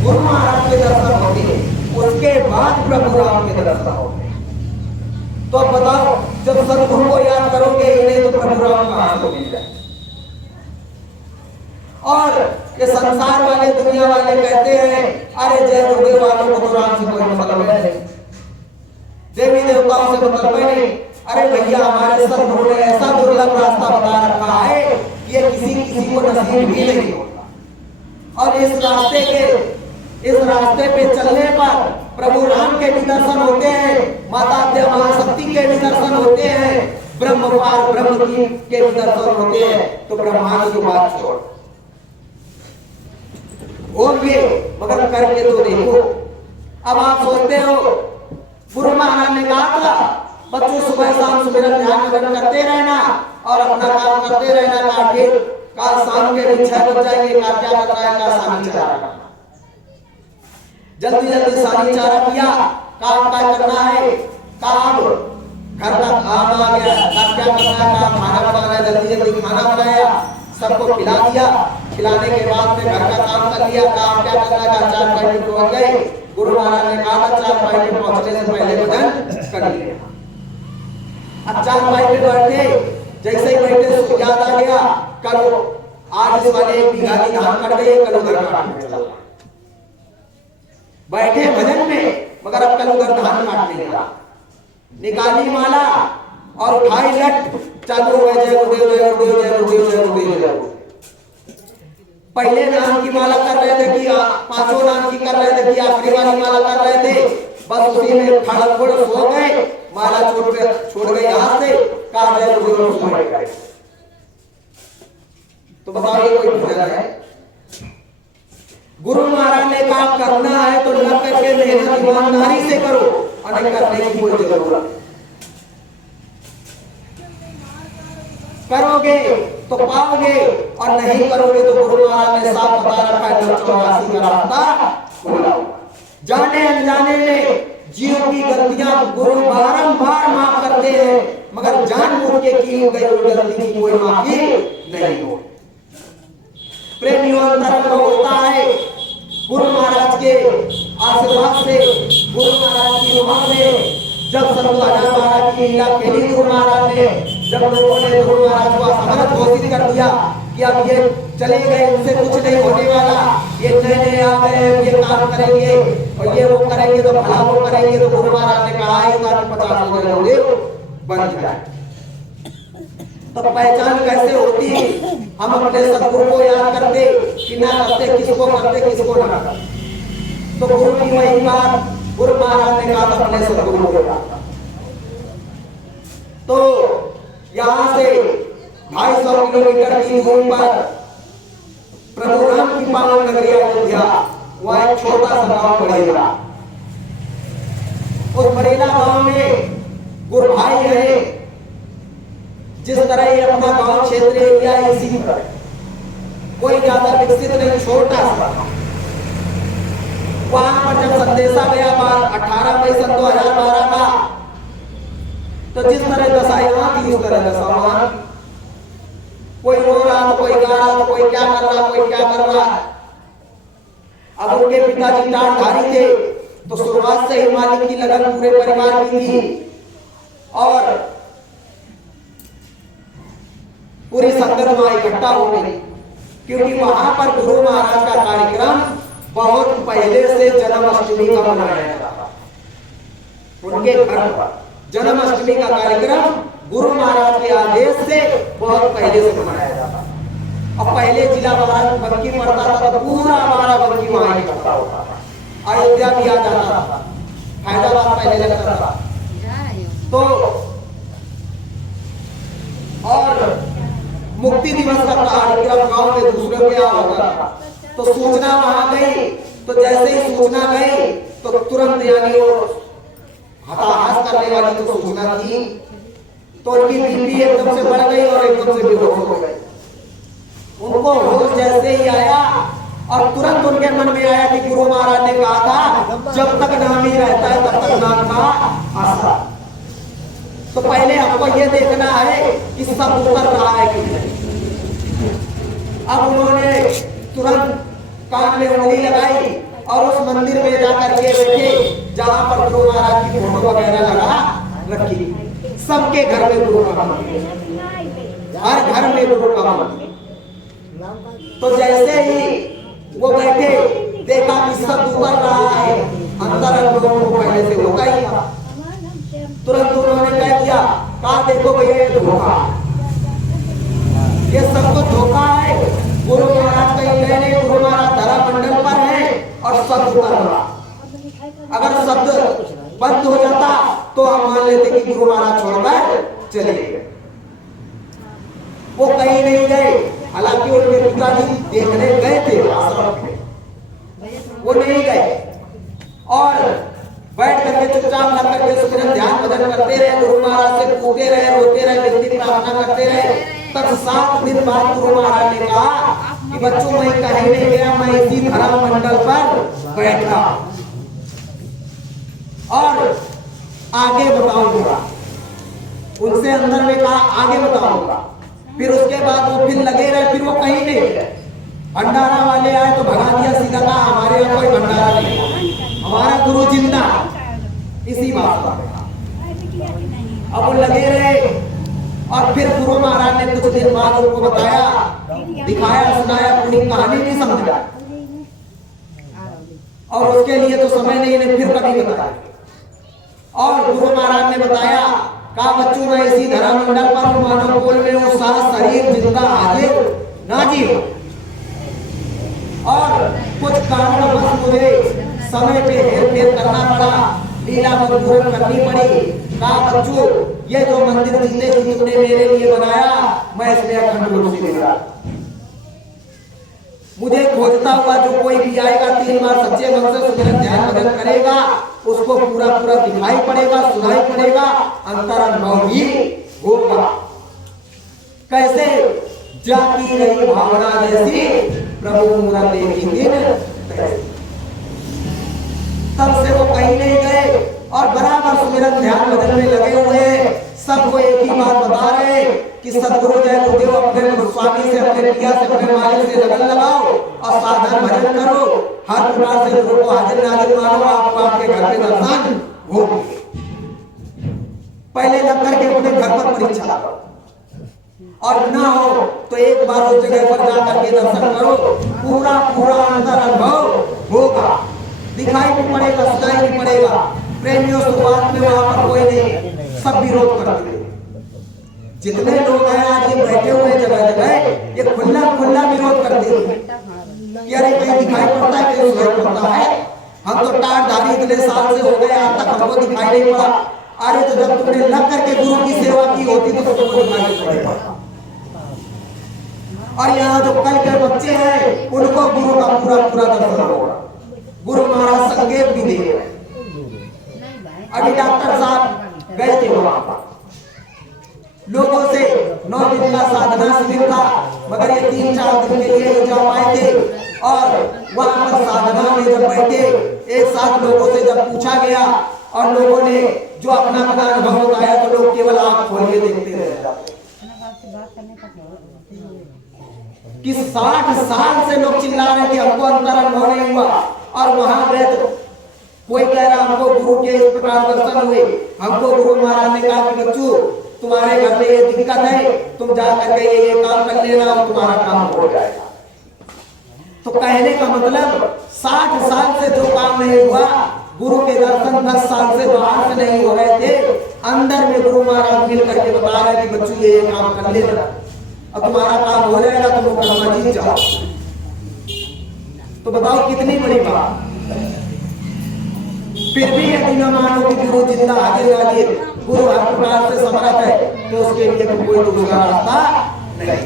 गुरु महाराज के दर्शन होते हैं, उसके बाद प्रभु राम के दर्शन होते हैं। तो अब बताओ, जब सदगुरु को याद करोगे ही नहीं तो प्रभु राम कहां से मिल जाए। और ये संसार वाले, दुनिया वाले कहते हैं, अरे जय गुरुदेव वालों को तो राम से कोई मतलब नहीं, देवी देवताओं से मतलब नहीं। अरे भैया, हमारे सदगुरु ने ऐसा दुर्लभ रास्ता बता रखा है, ये किसी को नसीब भी नहीं होता। और इस रास्ते पे चलने पर प्रभु राम के भी दर्शन होते हैं, माता महाशक्ति के भी दर्शन होते हैं, ब्रह्मपाल ब्रह्म की के भी दर्शन होते हैं। तो ब्रह्मांड की बात छोड़ होंगे, मगर करके तो देखो। अब आप सोचते हो, गुरु महाराज ने कहा था बच्चों सुबह शाम सुमिरन ध्यान भजन करते रहना और अपना काम करते रहना, कल शाम के 6 बज जाएंगे, क्या करना है, का सानी चारा करना। जल्दी जल्दी सानी चारा किया, काम क्या करना है, काम घर का काम आ गया, क्या करना है, काम खाना बनाना है, जल्दी जल्दी खाना बनाया, सबको खिला दिया। खिलाने के बाद में घर का काम कर लिया, काम क्या करना है, 4 बजे पहुंच गए। गुरु महाराज ने कहा था 4 बजे पहुंचने से पहले भजन कर लिया। अब 4 बजे बैठे, जैसे ही बैठे तो याद आ गया, कल आज इस वाले 1 बीघा की धान कट गई, कल उधर काटने चला। बैठे भजन में, मगर अब कल उधर धान काटने का निकाली माला और उठाई लट, चालू हो गए जय गुरुदेव जय गुरुदेव जय गुरुदेव जय गुरुदेव जय गुरुदेव। पहले नाम की माला कर रहे थे कि पांचों नाम की कर रहे थे कि आखिरी वाली माला कर रहे थे, बस उसी में खड़खुड़ सो गए, माला छोड़ गई हाथ से, कहा जय गुरुदेव सो गए। तो बताओ ये कोई भजन है? गुरु महाराज ने कहा करना है तो लग करके मेहनत ईमानदारी से करो, और नहीं करने की कोई जरूरत। करोगे तो पाओगे और नहीं करोगे तो गुरु महाराज ने साफ बता रखा है 84 का रास्ता खुला। जाने अनजाने में जीव की गलतियां गुरु बारंबार माफ करते हैं, मगर जानबूझ के की गई गलती की कोई माफी नहीं हो। प्रेमियों अंतर होता है गुरु महाराज के आशीर्वाद से, गुरु महाराज की उम्र में जब सन 2012 की लीला खेली गुरु महाराज ने, जब लोगों ने गुरु महाराज को असमर्थ घोषित कर दिया कि अब ये चले गए, उनसे कुछ नहीं होने वाला, ये नए आ गए, ये काम करेंगे और ये वो करेंगे तो भला वो करेंगे, तो गुरु महाराज ने कहा 50 हो गए बन जाए। तो पहचान कैसे होती? हम अपने सदगुरु को याद करते कि ना करते, किसको करते किसको ना करते। तो गुरु की वही बात गुरु महाराज ने कहा अपने सदगुरु को याद। तो यहाँ से 250 किलोमीटर की दूरी पर प्रभु राम की पावन नगरी अयोध्या, वहाँ एक छोटा सा गांव बड़ेला। उस बड़ेला गांव में गुरु भाई रहे। जिस तरह ये अपना गांव क्षेत्र एरिया इसी पर कोई ज्यादा विकसित नहीं, छोटा सा। वहां पर जब संदेशा गया 18 मई सन 2012 का, तो जिस तरह दशा यहाँ थी उस तरह दशा वहां, कोई रो रहा, कोई गा रहा, कोई क्या कर रहा, कोई क्या कर रहा। अब उनके पिताजी टाटधारी थे, तो शुरुआत से ही मालिक की लगन पूरे परिवार की थी और पूरी संगत वहां इकट्ठा हो गई, क्योंकि वहां पर गुरु महाराज का कार्यक्रम बहुत पहले से जन्माष्टमी का मनाया जाता था। उनके घर पर जन्माष्टमी का कार्यक्रम गुरु महाराज के आदेश से बहुत पहले से मनाया जाता था। और पहले जिला बंकी पड़ता था तो पूरा हमारा बंकी वहां इकट्ठा होता था। अयोध्या भी आ जाता था, हैदराबाद पहले लगता था। तो और मुक्ति दिवस का कार्यक्रम गांव में दूसरों के यहाँ होता था। तो सूचना वहां गई, तो जैसे ही सूचना गई तो तुरंत यानी वो हताहत करने वाली तो सूचना थी, तो उनकी बीपी एकदम से बढ़ गई और एकदम से बेहोश हो गए। उनको होश जैसे ही आया और तुरंत उनके मन में आया कि गुरु महाराज ने कहा था जब तक नाम ही रहता है तब तक नाम का असर। तो पहले हमको ये देखना है कि सब उतर रहा है कि नहीं। अब उन्होंने तुरंत कान में उंगली लगाई और उस मंदिर में जाकर के बैठे जहां पर गुरु महाराज की फोटो वगैरह लगा रखी। सबके घर में गुरु का मंदिर, हर घर में गुरु का मंदिर। तो जैसे ही वो बैठे देखा कि सब उतर रहा है, अंदर लोगों को पहले से होता ही था। तुरंत उन्होंने कह दिया, कहा देखो भैया ये धोखा, ये सब कुछ धोखा है। गुरु महाराज का ये नहीं, गुरु महाराज धरा मंडल पर है और शब्द उतर रहा। अगर शब्द बंद हो जाता तो हम मान लेते कि गुरु महाराज छोड़कर चले गए। वो कहीं नहीं गए, हालांकि उनके पिताजी देखने गए थे आश्रम में, वो नहीं गए और बैठ करके चुपचाप लग करके सुबह ध्यान भजन करते रहे, गुरु महाराज से पूछते रहे, रोते रहे, विनती प्रार्थना करते रहे। तब 7 दिन बाद गुरु महाराज ने कहा कि बच्चों मैं कहीं नहीं गया, मैं इसी धरा मंडल पर बैठा और आगे बताऊंगा। उनसे अंदर में कहा आगे बताऊंगा। फिर उसके बाद वो फिर लगे रहे, फिर वो कहीं नहीं गए। भंडारा वाले आए तो भगा दिया, सीधा कहा हमारे यहाँ कोई भंडारा नहीं, हमारा गुरु जिंदा। इसी बात पर अब वो लगे रहे और फिर गुरु महाराज ने कुछ दिन बाद उनको बताया, दिखाया, सुनाया, पूरी कहानी नहीं समझा और उसके लिए तो समय नहीं, फिर भी बताया। और गुरु महाराज ने बताया, कहा बच्चों मैं इसी धरा मंडल पर मानव कुल में वो सारा शरीर जिंदा हाजिर नाजी हो, और कुछ कारणवश मुझे समय पे हेर फेर करना पड़ा, लीला मंजूर करनी पड़ी। कहा बच्चों ये जो मंदिर जितने भी तुमने मेरे लिए बनाया, मैं इसमें अखंड रूप से दे रहा। मुझे खोजता हुआ जो कोई भी आएगा 3 बार सच्चे मन से सुमिरन ध्यान भजन करेगा, उसको पूरा पूरा दिखाई पड़ेगा, सुनाई पड़ेगा, अंतर अनुभव भी होगा। कैसे? जाती रही भावना जैसी प्रभु मूरत देखी दिन। तब से वो कहीं नहीं गए और बराबर सुमिरन ध्यान भजन में लगे हुए हैं। सबको एक ही बात बता रहे कि सदगुरु जय गुरुदेव अपने स्वामी से, अपने पिया से, अपने मालिक से लगन लगाओ और साधन भजन करो। हर प्रकार से गुरु को हाजिर नाजिर मानो, आपको आपके घर पे दर्शन हो। पहले लग करके अपने घर पर परीक्षा करो, और ना हो तो एक बार उस जगह पर जाकर के दर्शन करो, पूरा पूरा अंतर अनुभव होगा। दिखाई भी पड़ेगा, सुनाई भी पड़ेगा। प्रेमियों शुरुआत में वहां पर कोई नहीं, सब विरोध करते। जितने लोग हैं आज ये बैठे हुए जगह जगह, ये खुला खुला विरोध करते हैं कि अरे कहीं दिखाई पड़ता है, कहीं सुनाई पड़ता है। हम तो टाटधारी इतने साल से हो गए, आज तक हमको दिखाई नहीं पड़ा। अरे तो जब तुमने लग करके गुरु की सेवा की होती तो तुमको दिखाई पड़ेगा। और यहाँ जो कल के बच्चे हैं उनको गुरु का पूरा पूरा दर्शन होगा। गुरु महाराज संकेत भी दे रहे हैं। अभी डॉक्टर साहब गए थे वहां पर, लोगों से 9 दिन का साधना शिविर था, मगर ये 3-4 दिन के लिए जा पाए थे। और वहां पर साधना में जब बैठे, एक साथ लोगों से जब पूछा गया और लोगों ने जो अपना अपना अनुभव बताया, तो लोग केवल आंख खोल के देखते रहे कि 60 साल से लोग चिल्ला रहे थे हमको अंतर अनुभव नहीं हुआ। और वहां गए तो कोई कह रहा हमको गुरु के इस प्रकार दर्शन हुए। हमको गुरु महाराज ने कहा कि बच्चों तुम्हारे घर में ये दिक्कत है, तुम जा करके ये काम कर लेना और तुम्हारा काम हो जाएगा। तो कहने का मतलब 60 साल से जो काम नहीं हुआ, गुरु के दर्शन 10 साल से बाहर से नहीं हो रहे थे, अंदर में गुरु महाराज मिल करके बता रहे कि बच्चों ये काम कर लेना और तुम्हारा काम हो जाएगा, तुम कर्मा जीत जाओ। तो बताओ कितनी बड़ी बात। फिर भी यदि न मानो कि गुरु जिंदा आगे आगे, गुरु हर प्रकार से समर्थ है, तो उसके लिए तो कोई दूसरा रास्ता नहीं।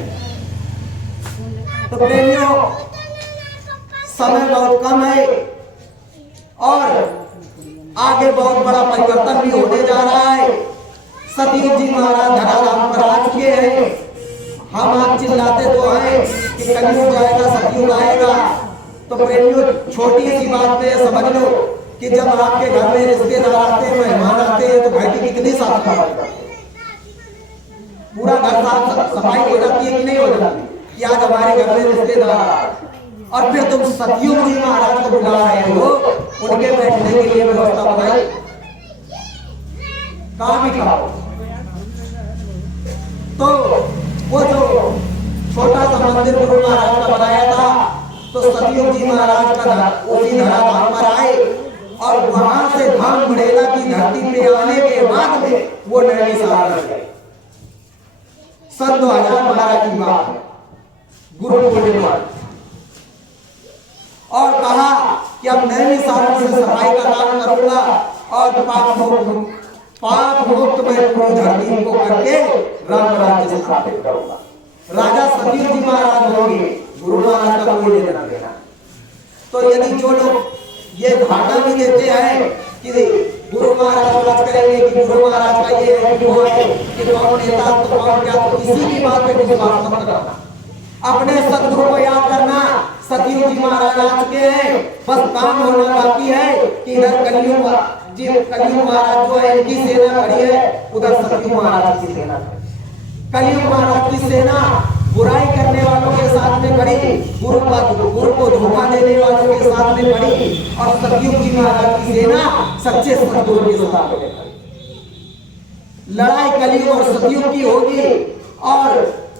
तो प्रेमियों समय बहुत कम है और आगे बहुत बड़ा परिवर्तन भी होने जा रहा है। सतयुग जी महाराज धराधाम पर आ चुके हैं। हम आप चिल्लाते तो हैं कि कलयुग आएगा, सतयुग आएगा। तो प्रेमियों छोटी सी बात में समझ लो कि जब आपके घर में रिश्तेदार आते हैं, मेहमान आते हैं, तो घर की कितनी साफ सफाई करते हैं? पूरा घर साफ सफाई हो जाती है कि नहीं हो जाती? कि आज हमारे घर में रिश्तेदार आए और फिर तुम सतयुग जी महाराज को बुला रहे हो, उनके बैठने के लिए व्यवस्था बनाई, काम ही खाओ। तो वो जो छोटा सा मंदिर गुरु महाराज का बनाया था, तो सतयुग जी महाराज का उसी धराधाम पर आए और वहां से धाम बुढ़ेला की धरती पे आने के बाद में वो नैनीताल गए। सन 2012 की बात है, गुरु पूर्णिमा, और कहा कि अब नैनीताल से सफाई का काम करूंगा और पाप मुक्त मैं पूरी धरती को करके राम राज्य स्थापित करूंगा। राजा सतयुग जी महाराज होंगे, गुरु महाराज का कोई लेना देना। तो यदि जो लोग ये धारणा भी देते हैं कि गुरु महाराज बात करेंगे कि गुरु महाराज का ये है कि वो है कि कौन नेता तो कौन क्या, तो किसी की बात पे विश्वास मत करना। अपने सदगुरु को याद करना। सतयुग जी महाराज आ चुके हैं, बस काम होना बाकी है कि इधर कलयुग महाराज जो है इनकी सेना खड़ी है, उधर सतयुग महाराज की सेना। कलयुग महाराज की सेना बुराई करने वालों के साथ में खड़ी, गुरु को धोखा देने वालों के साथ में खड़ी, और सतयुग जी महाराज की सेना सच्चे सतगुरु के साथ में खड़ी। लड़ाई कलयुग और सतयुग की होगी, और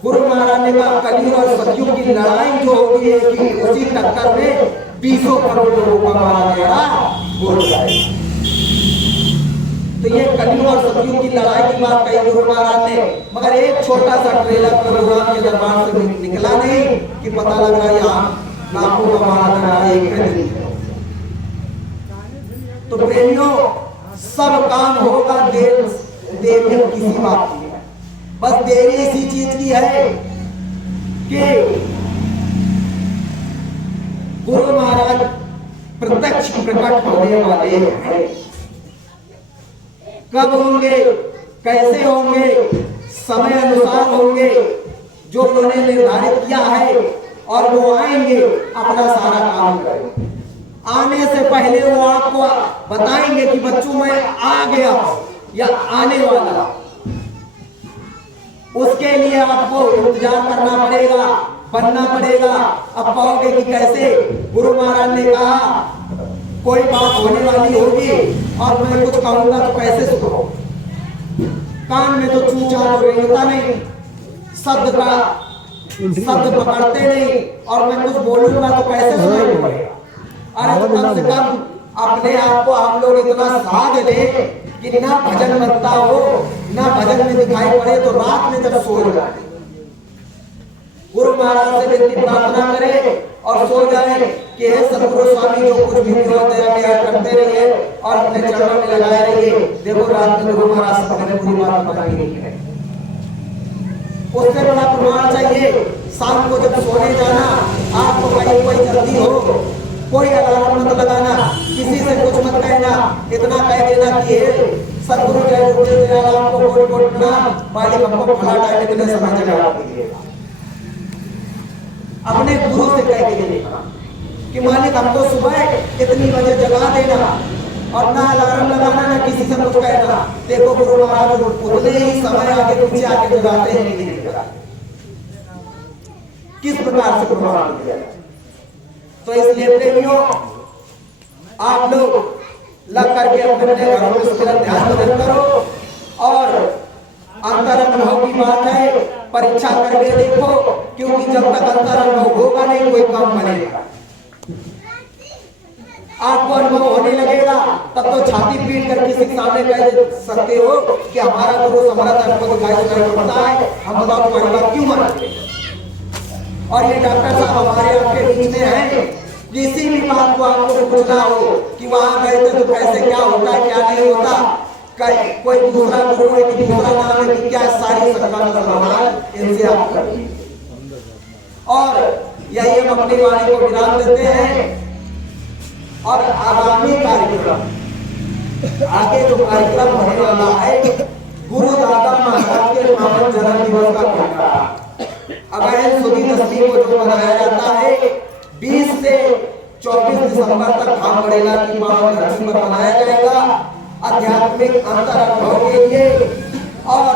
गुरु महाराज ने कहा कलयुग और सतयुग की लड़ाई जो होगी कि उसी टक्कर में 20 करोड़ लोगों का मारा गया हो जाएगा। तो ये कलयुग और सतयुग की लड़ाई की बात कही गुरु महाराज ने, मगर एक छोटा सा ट्रेलर प्रोग्राम के दरबार से निकला नहीं कि पता लग रहा है यहाँ लाखों का महाराज एक है। तो प्रेमियों, सब काम होगा देरी किसी बात की है, बस देरी इसी चीज की है कि गुरु महाराज प्रत्यक्ष प्रकट होने वाले हैं। कब होंगे, कैसे होंगे, समय अनुसार होंगे, जो उन्होंने निर्धारित किया है, और वो आएंगे अपना सारा काम करेंगे। आने से पहले वो आपको बताएंगे कि बच्चों मैं आ गया या आने वाला। उसके लिए आपको इंतजार करना पड़ेगा, बनना पड़ेगा। अब कहोगे कि कैसे, गुरु महाराज ने कहा कोई बात होने वाली होगी और मैं कुछ कहूंगा तो कैसे सुनो, कान में तो चूचा तो रेंगता नहीं, शब्द पकड़ते नहीं, और मैं कुछ बोलूंगा तो कैसे सुनाई पड़ेगा। अरे तो कम से कम अपने आप को हम लोग इतना साध ले कि ना भजन बनता हो, ना भजन में दिखाई पड़े, तो रात में जब सो जाए गुरु महाराज से विनती प्रार्थना करें और सो जाए कि हे सतगुरु स्वामी, जो कुछ भी होते हैं करते रहिए और अपने चरणों में लगाए रहिए। देखो रात में गुरु महाराज सबने पूरी बात बताई है। उससे बड़ा प्रमाण चाहिए, शाम को जब सोने जाना, आपको कहीं कोई जल्दी हो, कोई अलार्म मत लगाना, किसी से कुछ मत कहना, इतना कह देना कि सतगुरु जय गुरुदेव आपको कोट कोट प्रणाम, मालिक हमको फला टाइम के लिए समय जगा दीजिए। अपने गुरु से कह के देना कि मालिक हमको सुबह इतनी बजे जगा देना, और ना अलार्म लगाना, ना किसी से कुछ कहना। देखो गुरु महाराज उतने ही समय आगे पीछे आके जगाते हैं, नहीं जगाते। किस प्रकार से प्रमाण दिया। तो इसलिए प्रेमियों, आप लोग लग करके अपने घरों में सुबह ध्यान भजन करो, और अंतर अनुभव की बात है, परीक्षा करके देखो, क्योंकि जब तक अंतर अनुभव होगा नहीं कोई काम बनेगा। आपको अनुभव होने लगेगा तब तो छाती पीट कर किसी के सामने कह सकते हो कि हमारा गुरु समर्थ आपको दिखाई पड़ता है, हम बताओ तुम्हारी बात क्यों मानते हैं। और ये डॉक्टर साहब हमारे आपके बीच में हैं, किसी भी बात को आपको पूछना हो कि वहां गए थे तो कैसे क्या होता है क्या नहीं होता, कोई दूसरा गुरु है कि दूसरा नाम है कि क्या, सारी सवाल इनसे आप करिए। और यही हम अपनी वाणी को विराम देते हैं। और आगामी कार्यक्रम, आगे जो कार्यक्रम होने वाला है, गुरु दादा महाराज के पावन जन्म दिवस का कार्यक्रम अगहन सुदी दशमी को जो मनाया जाता है, 20 से 24 दिसंबर तक धाम बड़ेला की पावन धरती पर मनाया जाएगा। आध्यात्मिक अंतर अनुभव के लिए और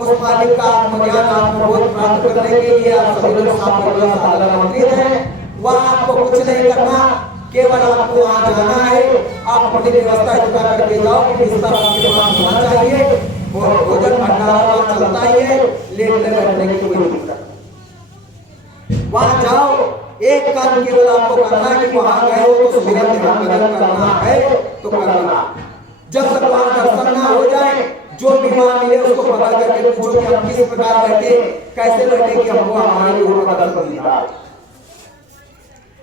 उस मालिक का आत्मज्ञान आत्मबोध प्राप्त करने के लिए आप सभी लोग आमंत्रित हैं। वहाँ आपको कुछ नहीं करना, केवल आपको वहाँ जाना है। आप अपनी व्यवस्था जुटा करके जाओ कि बिस्तर आपके पास होना चाहिए, और भोजन भंडारा चलता ही है, लेटने बैठने की कोई दिक्कत नहीं। वहाँ जाओ, एक काम केवल आपको करना है कि वहाँ गए हो तो सुमिरन ध्यान भजन करना है तो करना। जब तक वहाँ दर्शन ना हो जाए, जो बीमार मिले उसको पता करके पूछो कि हम किस प्रकार बैठे, कैसे बैठे कि हमको हमारे गुरु का दर्शन दिया।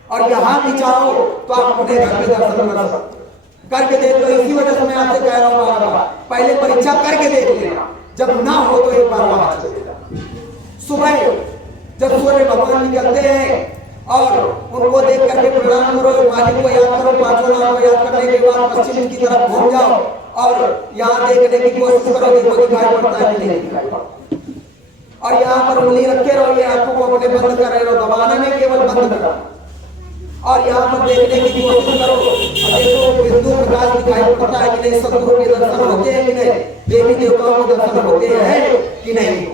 और यहाँ भी चाहो तो आप अपने घर में दर्शन कर सकते करके देख लो। इसी वजह से मैं आपसे कह रहा हूँ बार-बार, पहले परीक्षा करके देख लेना, जब ना हो तो एक बार वहां चले जाना। सुबह जब सूर्य भगवान निकलते हैं और उनको देख करके प्रणाम करो, मालिक को याद करो, पांचों नाम को याद करने के बाद पश्चिम की तरफ घूम जाओ और यहाँ देखने की कोशिश करो, देखो दिखाई पड़ता है कि नहीं दिखाई पड़ता। और यहाँ पर उंगली रखे रहो, ये आंखों को अपने बंद कर रहे रहो, दबाना नहीं, केवल बंद करो। और यहाँ पर देखने की कोशिश करो, देखो बिंदु प्रकाश दिखाई पड़ता है कि नहीं, सतगुरु के दर्शन होते हैं कि नहीं, देवी देवताओं के दर्शन होते हैं कि नहीं।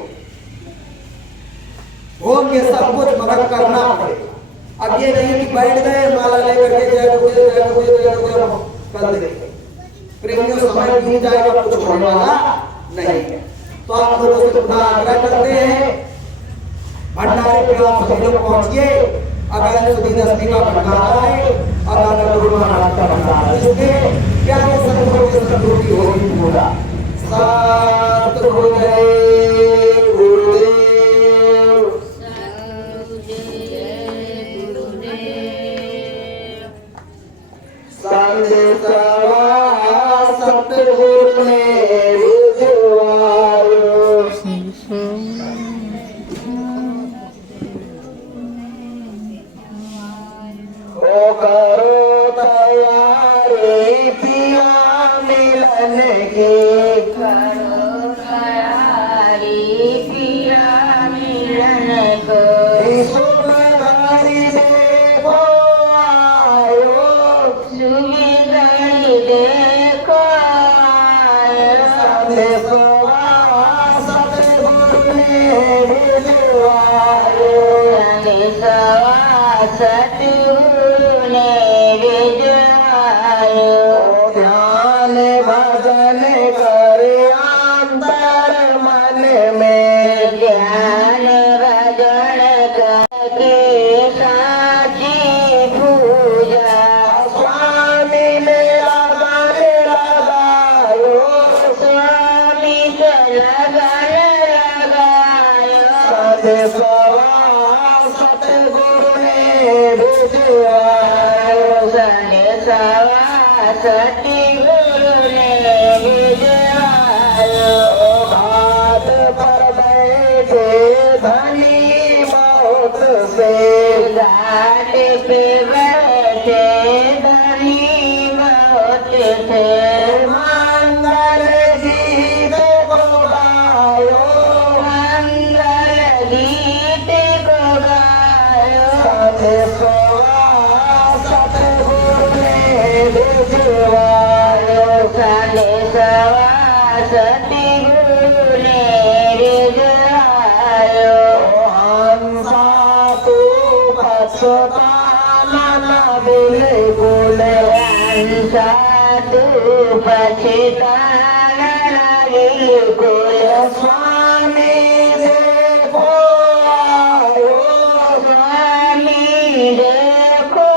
होंगे सब कुछ, मगर करना पड़ेगा। अब ये नहीं कि बैठ गए माला लेकर के जय गुरुदेव जय गुरुदेव जय गुरुदेव कर देंगे। प्रेमियों, समय बीत जाएगा, कुछ होने वाला नहीं है। तो आप लोगों से पुनः आग्रह करते हैं, भंडारे पे आप सभी लोग पहुंचिए। अगर सुधी दशमी का भंडारा है, अगर गुरु महाराज का भंडार है, इसलिए प्यारे सतगुरु के सतगुरु की होगी पूजा। सतगुरुदेव गुरुदेव संदेशवा सतगुरु ने भिजवायो। ओ करो तैयारी पिया मिलन की, करो तैयारी पिया मिलन को, शुभ घड़ी देखो आयो, सुमिरन देखो आयो। संदेशवा सतगुरु ने भिजवायो। संदेशवा सतगुरु ने भिजवायो। ध्यान भजन कर अंतर मन में, ध्यान भजन करके साची पूजा, स्वामी मेरा मन लगायो। स्वामी के लगन लगायो। संदेशवा सतगुरु ने भिजवायो। संदेशवा सतगुरु ने भिजवायो। घाट पर बैठे धनी मौत से, घाट पे बैठे धनी मौत थे, मंगल गीत को गायो। मंगल गीत को गायो। संदेशवा सतगुरु ने भिजवायो। संदेशवा सतगुरु ने भिजवायो। हंसा तू पछताना न बिल्कुल, हंसा तू पछताना न बिल्कुल, स्वामी देखो आयो। स्वामी देखो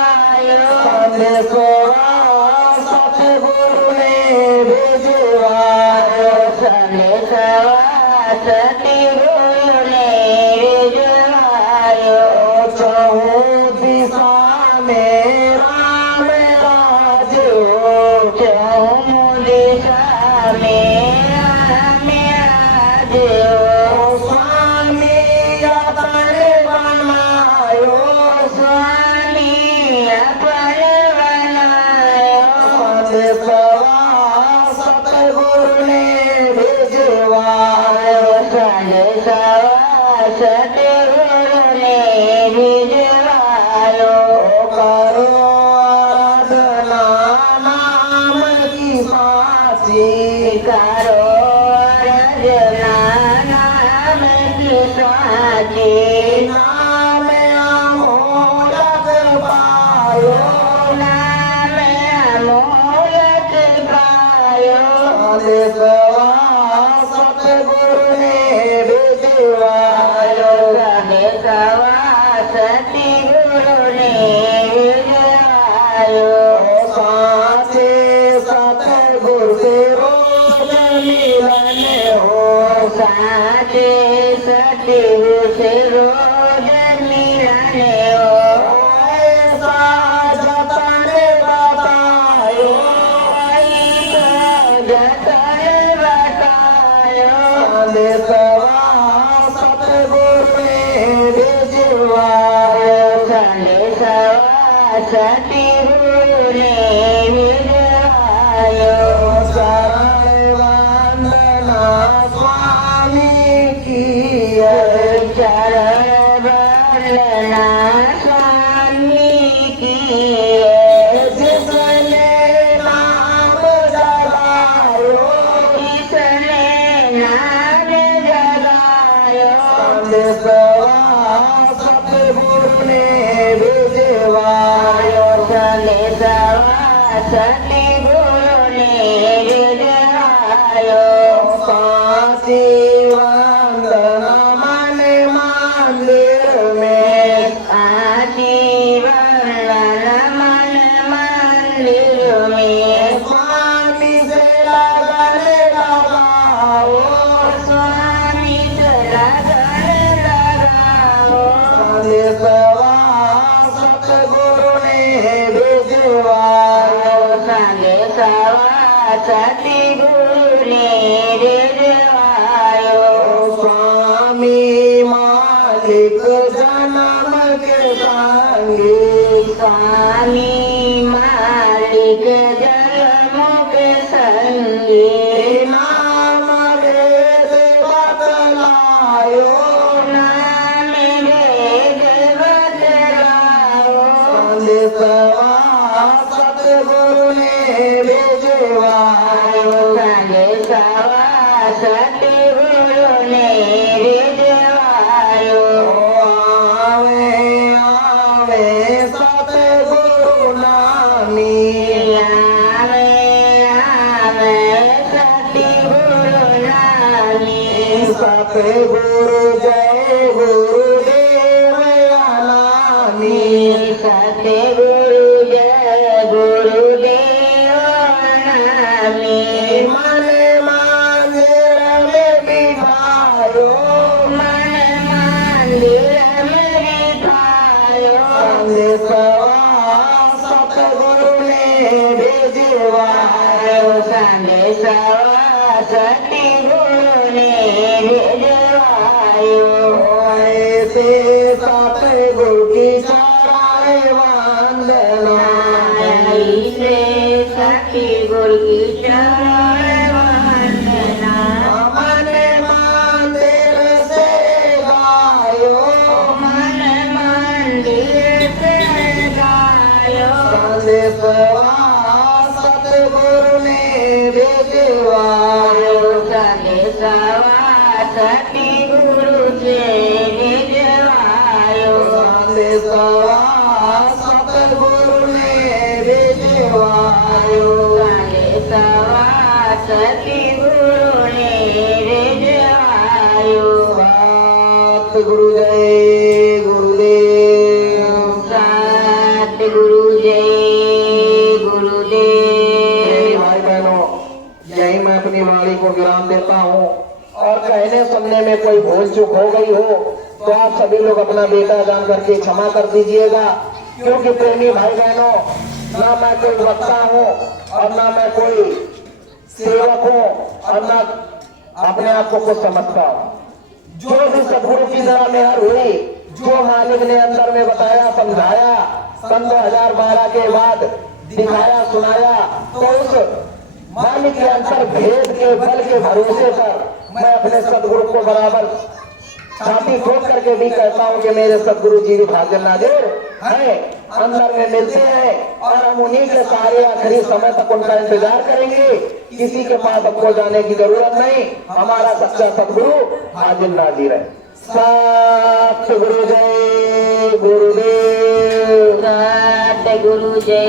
आयो। संदेशवा सतगुरु ने भिजवायो। संदेशवा सतगुरु ने भिजवायो। चहु दिशा में राम राज हो, चहु दिशा में राम राज हो। स्वामी अपन बनायो। स्वामी अपन बनायो। संदेशवा सतगुरु ने भिजवायो। संदेशवा सतगुरु ने भिजवायो। करो आराधना नाम की साची, करो रजना नाम की साची, नाम अमोलक पायो। नाम अमोलक पायो। संदेशवा सतगुरु ने भिजवायो। संदेशवा सतगुरु ने भिजवायो। साचे सतगुरु से रोज मिलन हो, साचे सतगुरु से रोज मिलन हो। ऐसा जतन बतायो। जतन बतायो। संदेशवा सतगुरु ने भिजवायो। संदेशवा सतगुरु ने भिजवायो। शरण वंदना स्वामी की है। चरण वंदना स्वामी की, जिसने नाम जगायो। किसने नाम जगायो। संदेशवा सतगुरु ने भिजवायो। संदेशवा सतगुरु ने भिजवायो। साची वंदना मन मंदिर में, आशी वंदना સવા સતગુરુને રીઝવાયો स्वामी मालिक जन्म के संगी સ્વામી માલિક જન્મુખ સંગી नाम वेद बतलायो નામે વેદ બતલાયો संदेशवा सतगुरु ने भेजवायो સાંજે સવા સતગુરુને રીઝવાયો आवे आवे सतगुरु नामी આવે આવે સતગુરુ નામી सतगुरु जय गुरुदेव नामी સતગુરુ જય ગુરુદેવ નામી मन मंदिर में बिठायो મન મંદિર મેરી થાયો संदेशवा सतगुरु ने भेजवायो સાંજે સવા સતગુરુને રીઝવાયો ऐसे सतगुरु की चढ़ाए वंदना ઈસે સતગુરુ કી ચરણ વંદના मन मंदिर से गायो મન મંદિર સે ગાયો संदेशवा सतगुरु ने भेजवायो સાંજે સવા સતગુરુ છે રીઝવાયો संदेशवा सतगुरु ने भेजवायो સાંજે સવા સતગુરુને રીઝવાયો सतगुरु जय गुरुदेव સતગુરુ જય ગુરુદેવ भाई बहनों, यही मैं अपनी वाणी को विराम देता हूँ और कहने सुनने में कोई भूल चूक हो गई हो तो आप सभी लोग अपना बेटा जान करके क्षमा कर दीजिएगा, क्योंकि प्रेमी भाई बहनों, ना मैं कोई वक्ता हूँ और ना मैं कोई सेवक हूँ और ना अपने आप को कुछ समझता हूँ। जो भी सदगुरु की तरह मेहर हुई, जो मालिक ने अंदर में बताया समझाया, सन 2012 के बाद दिखाया सुनाया, तो उस मालिक के अंतर भेद के बल के भरोसे पर मैं अपने सदगुरु को बराबर छाती ठोक करके भी कहता हूँ कि मेरे सदगुरु जी भी भाग्य नादेर है, अंदर में मिलते हैं और हम उन्हीं के सारे आखिरी समय तक उनका इंतजार करेंगे। किसी के पास हमको जाने की जरूरत नहीं, हमारा सच्चा सदगुरु हाजिर नाजिर है। सतगुरु जय गुरुदेव। સતગુરુ જય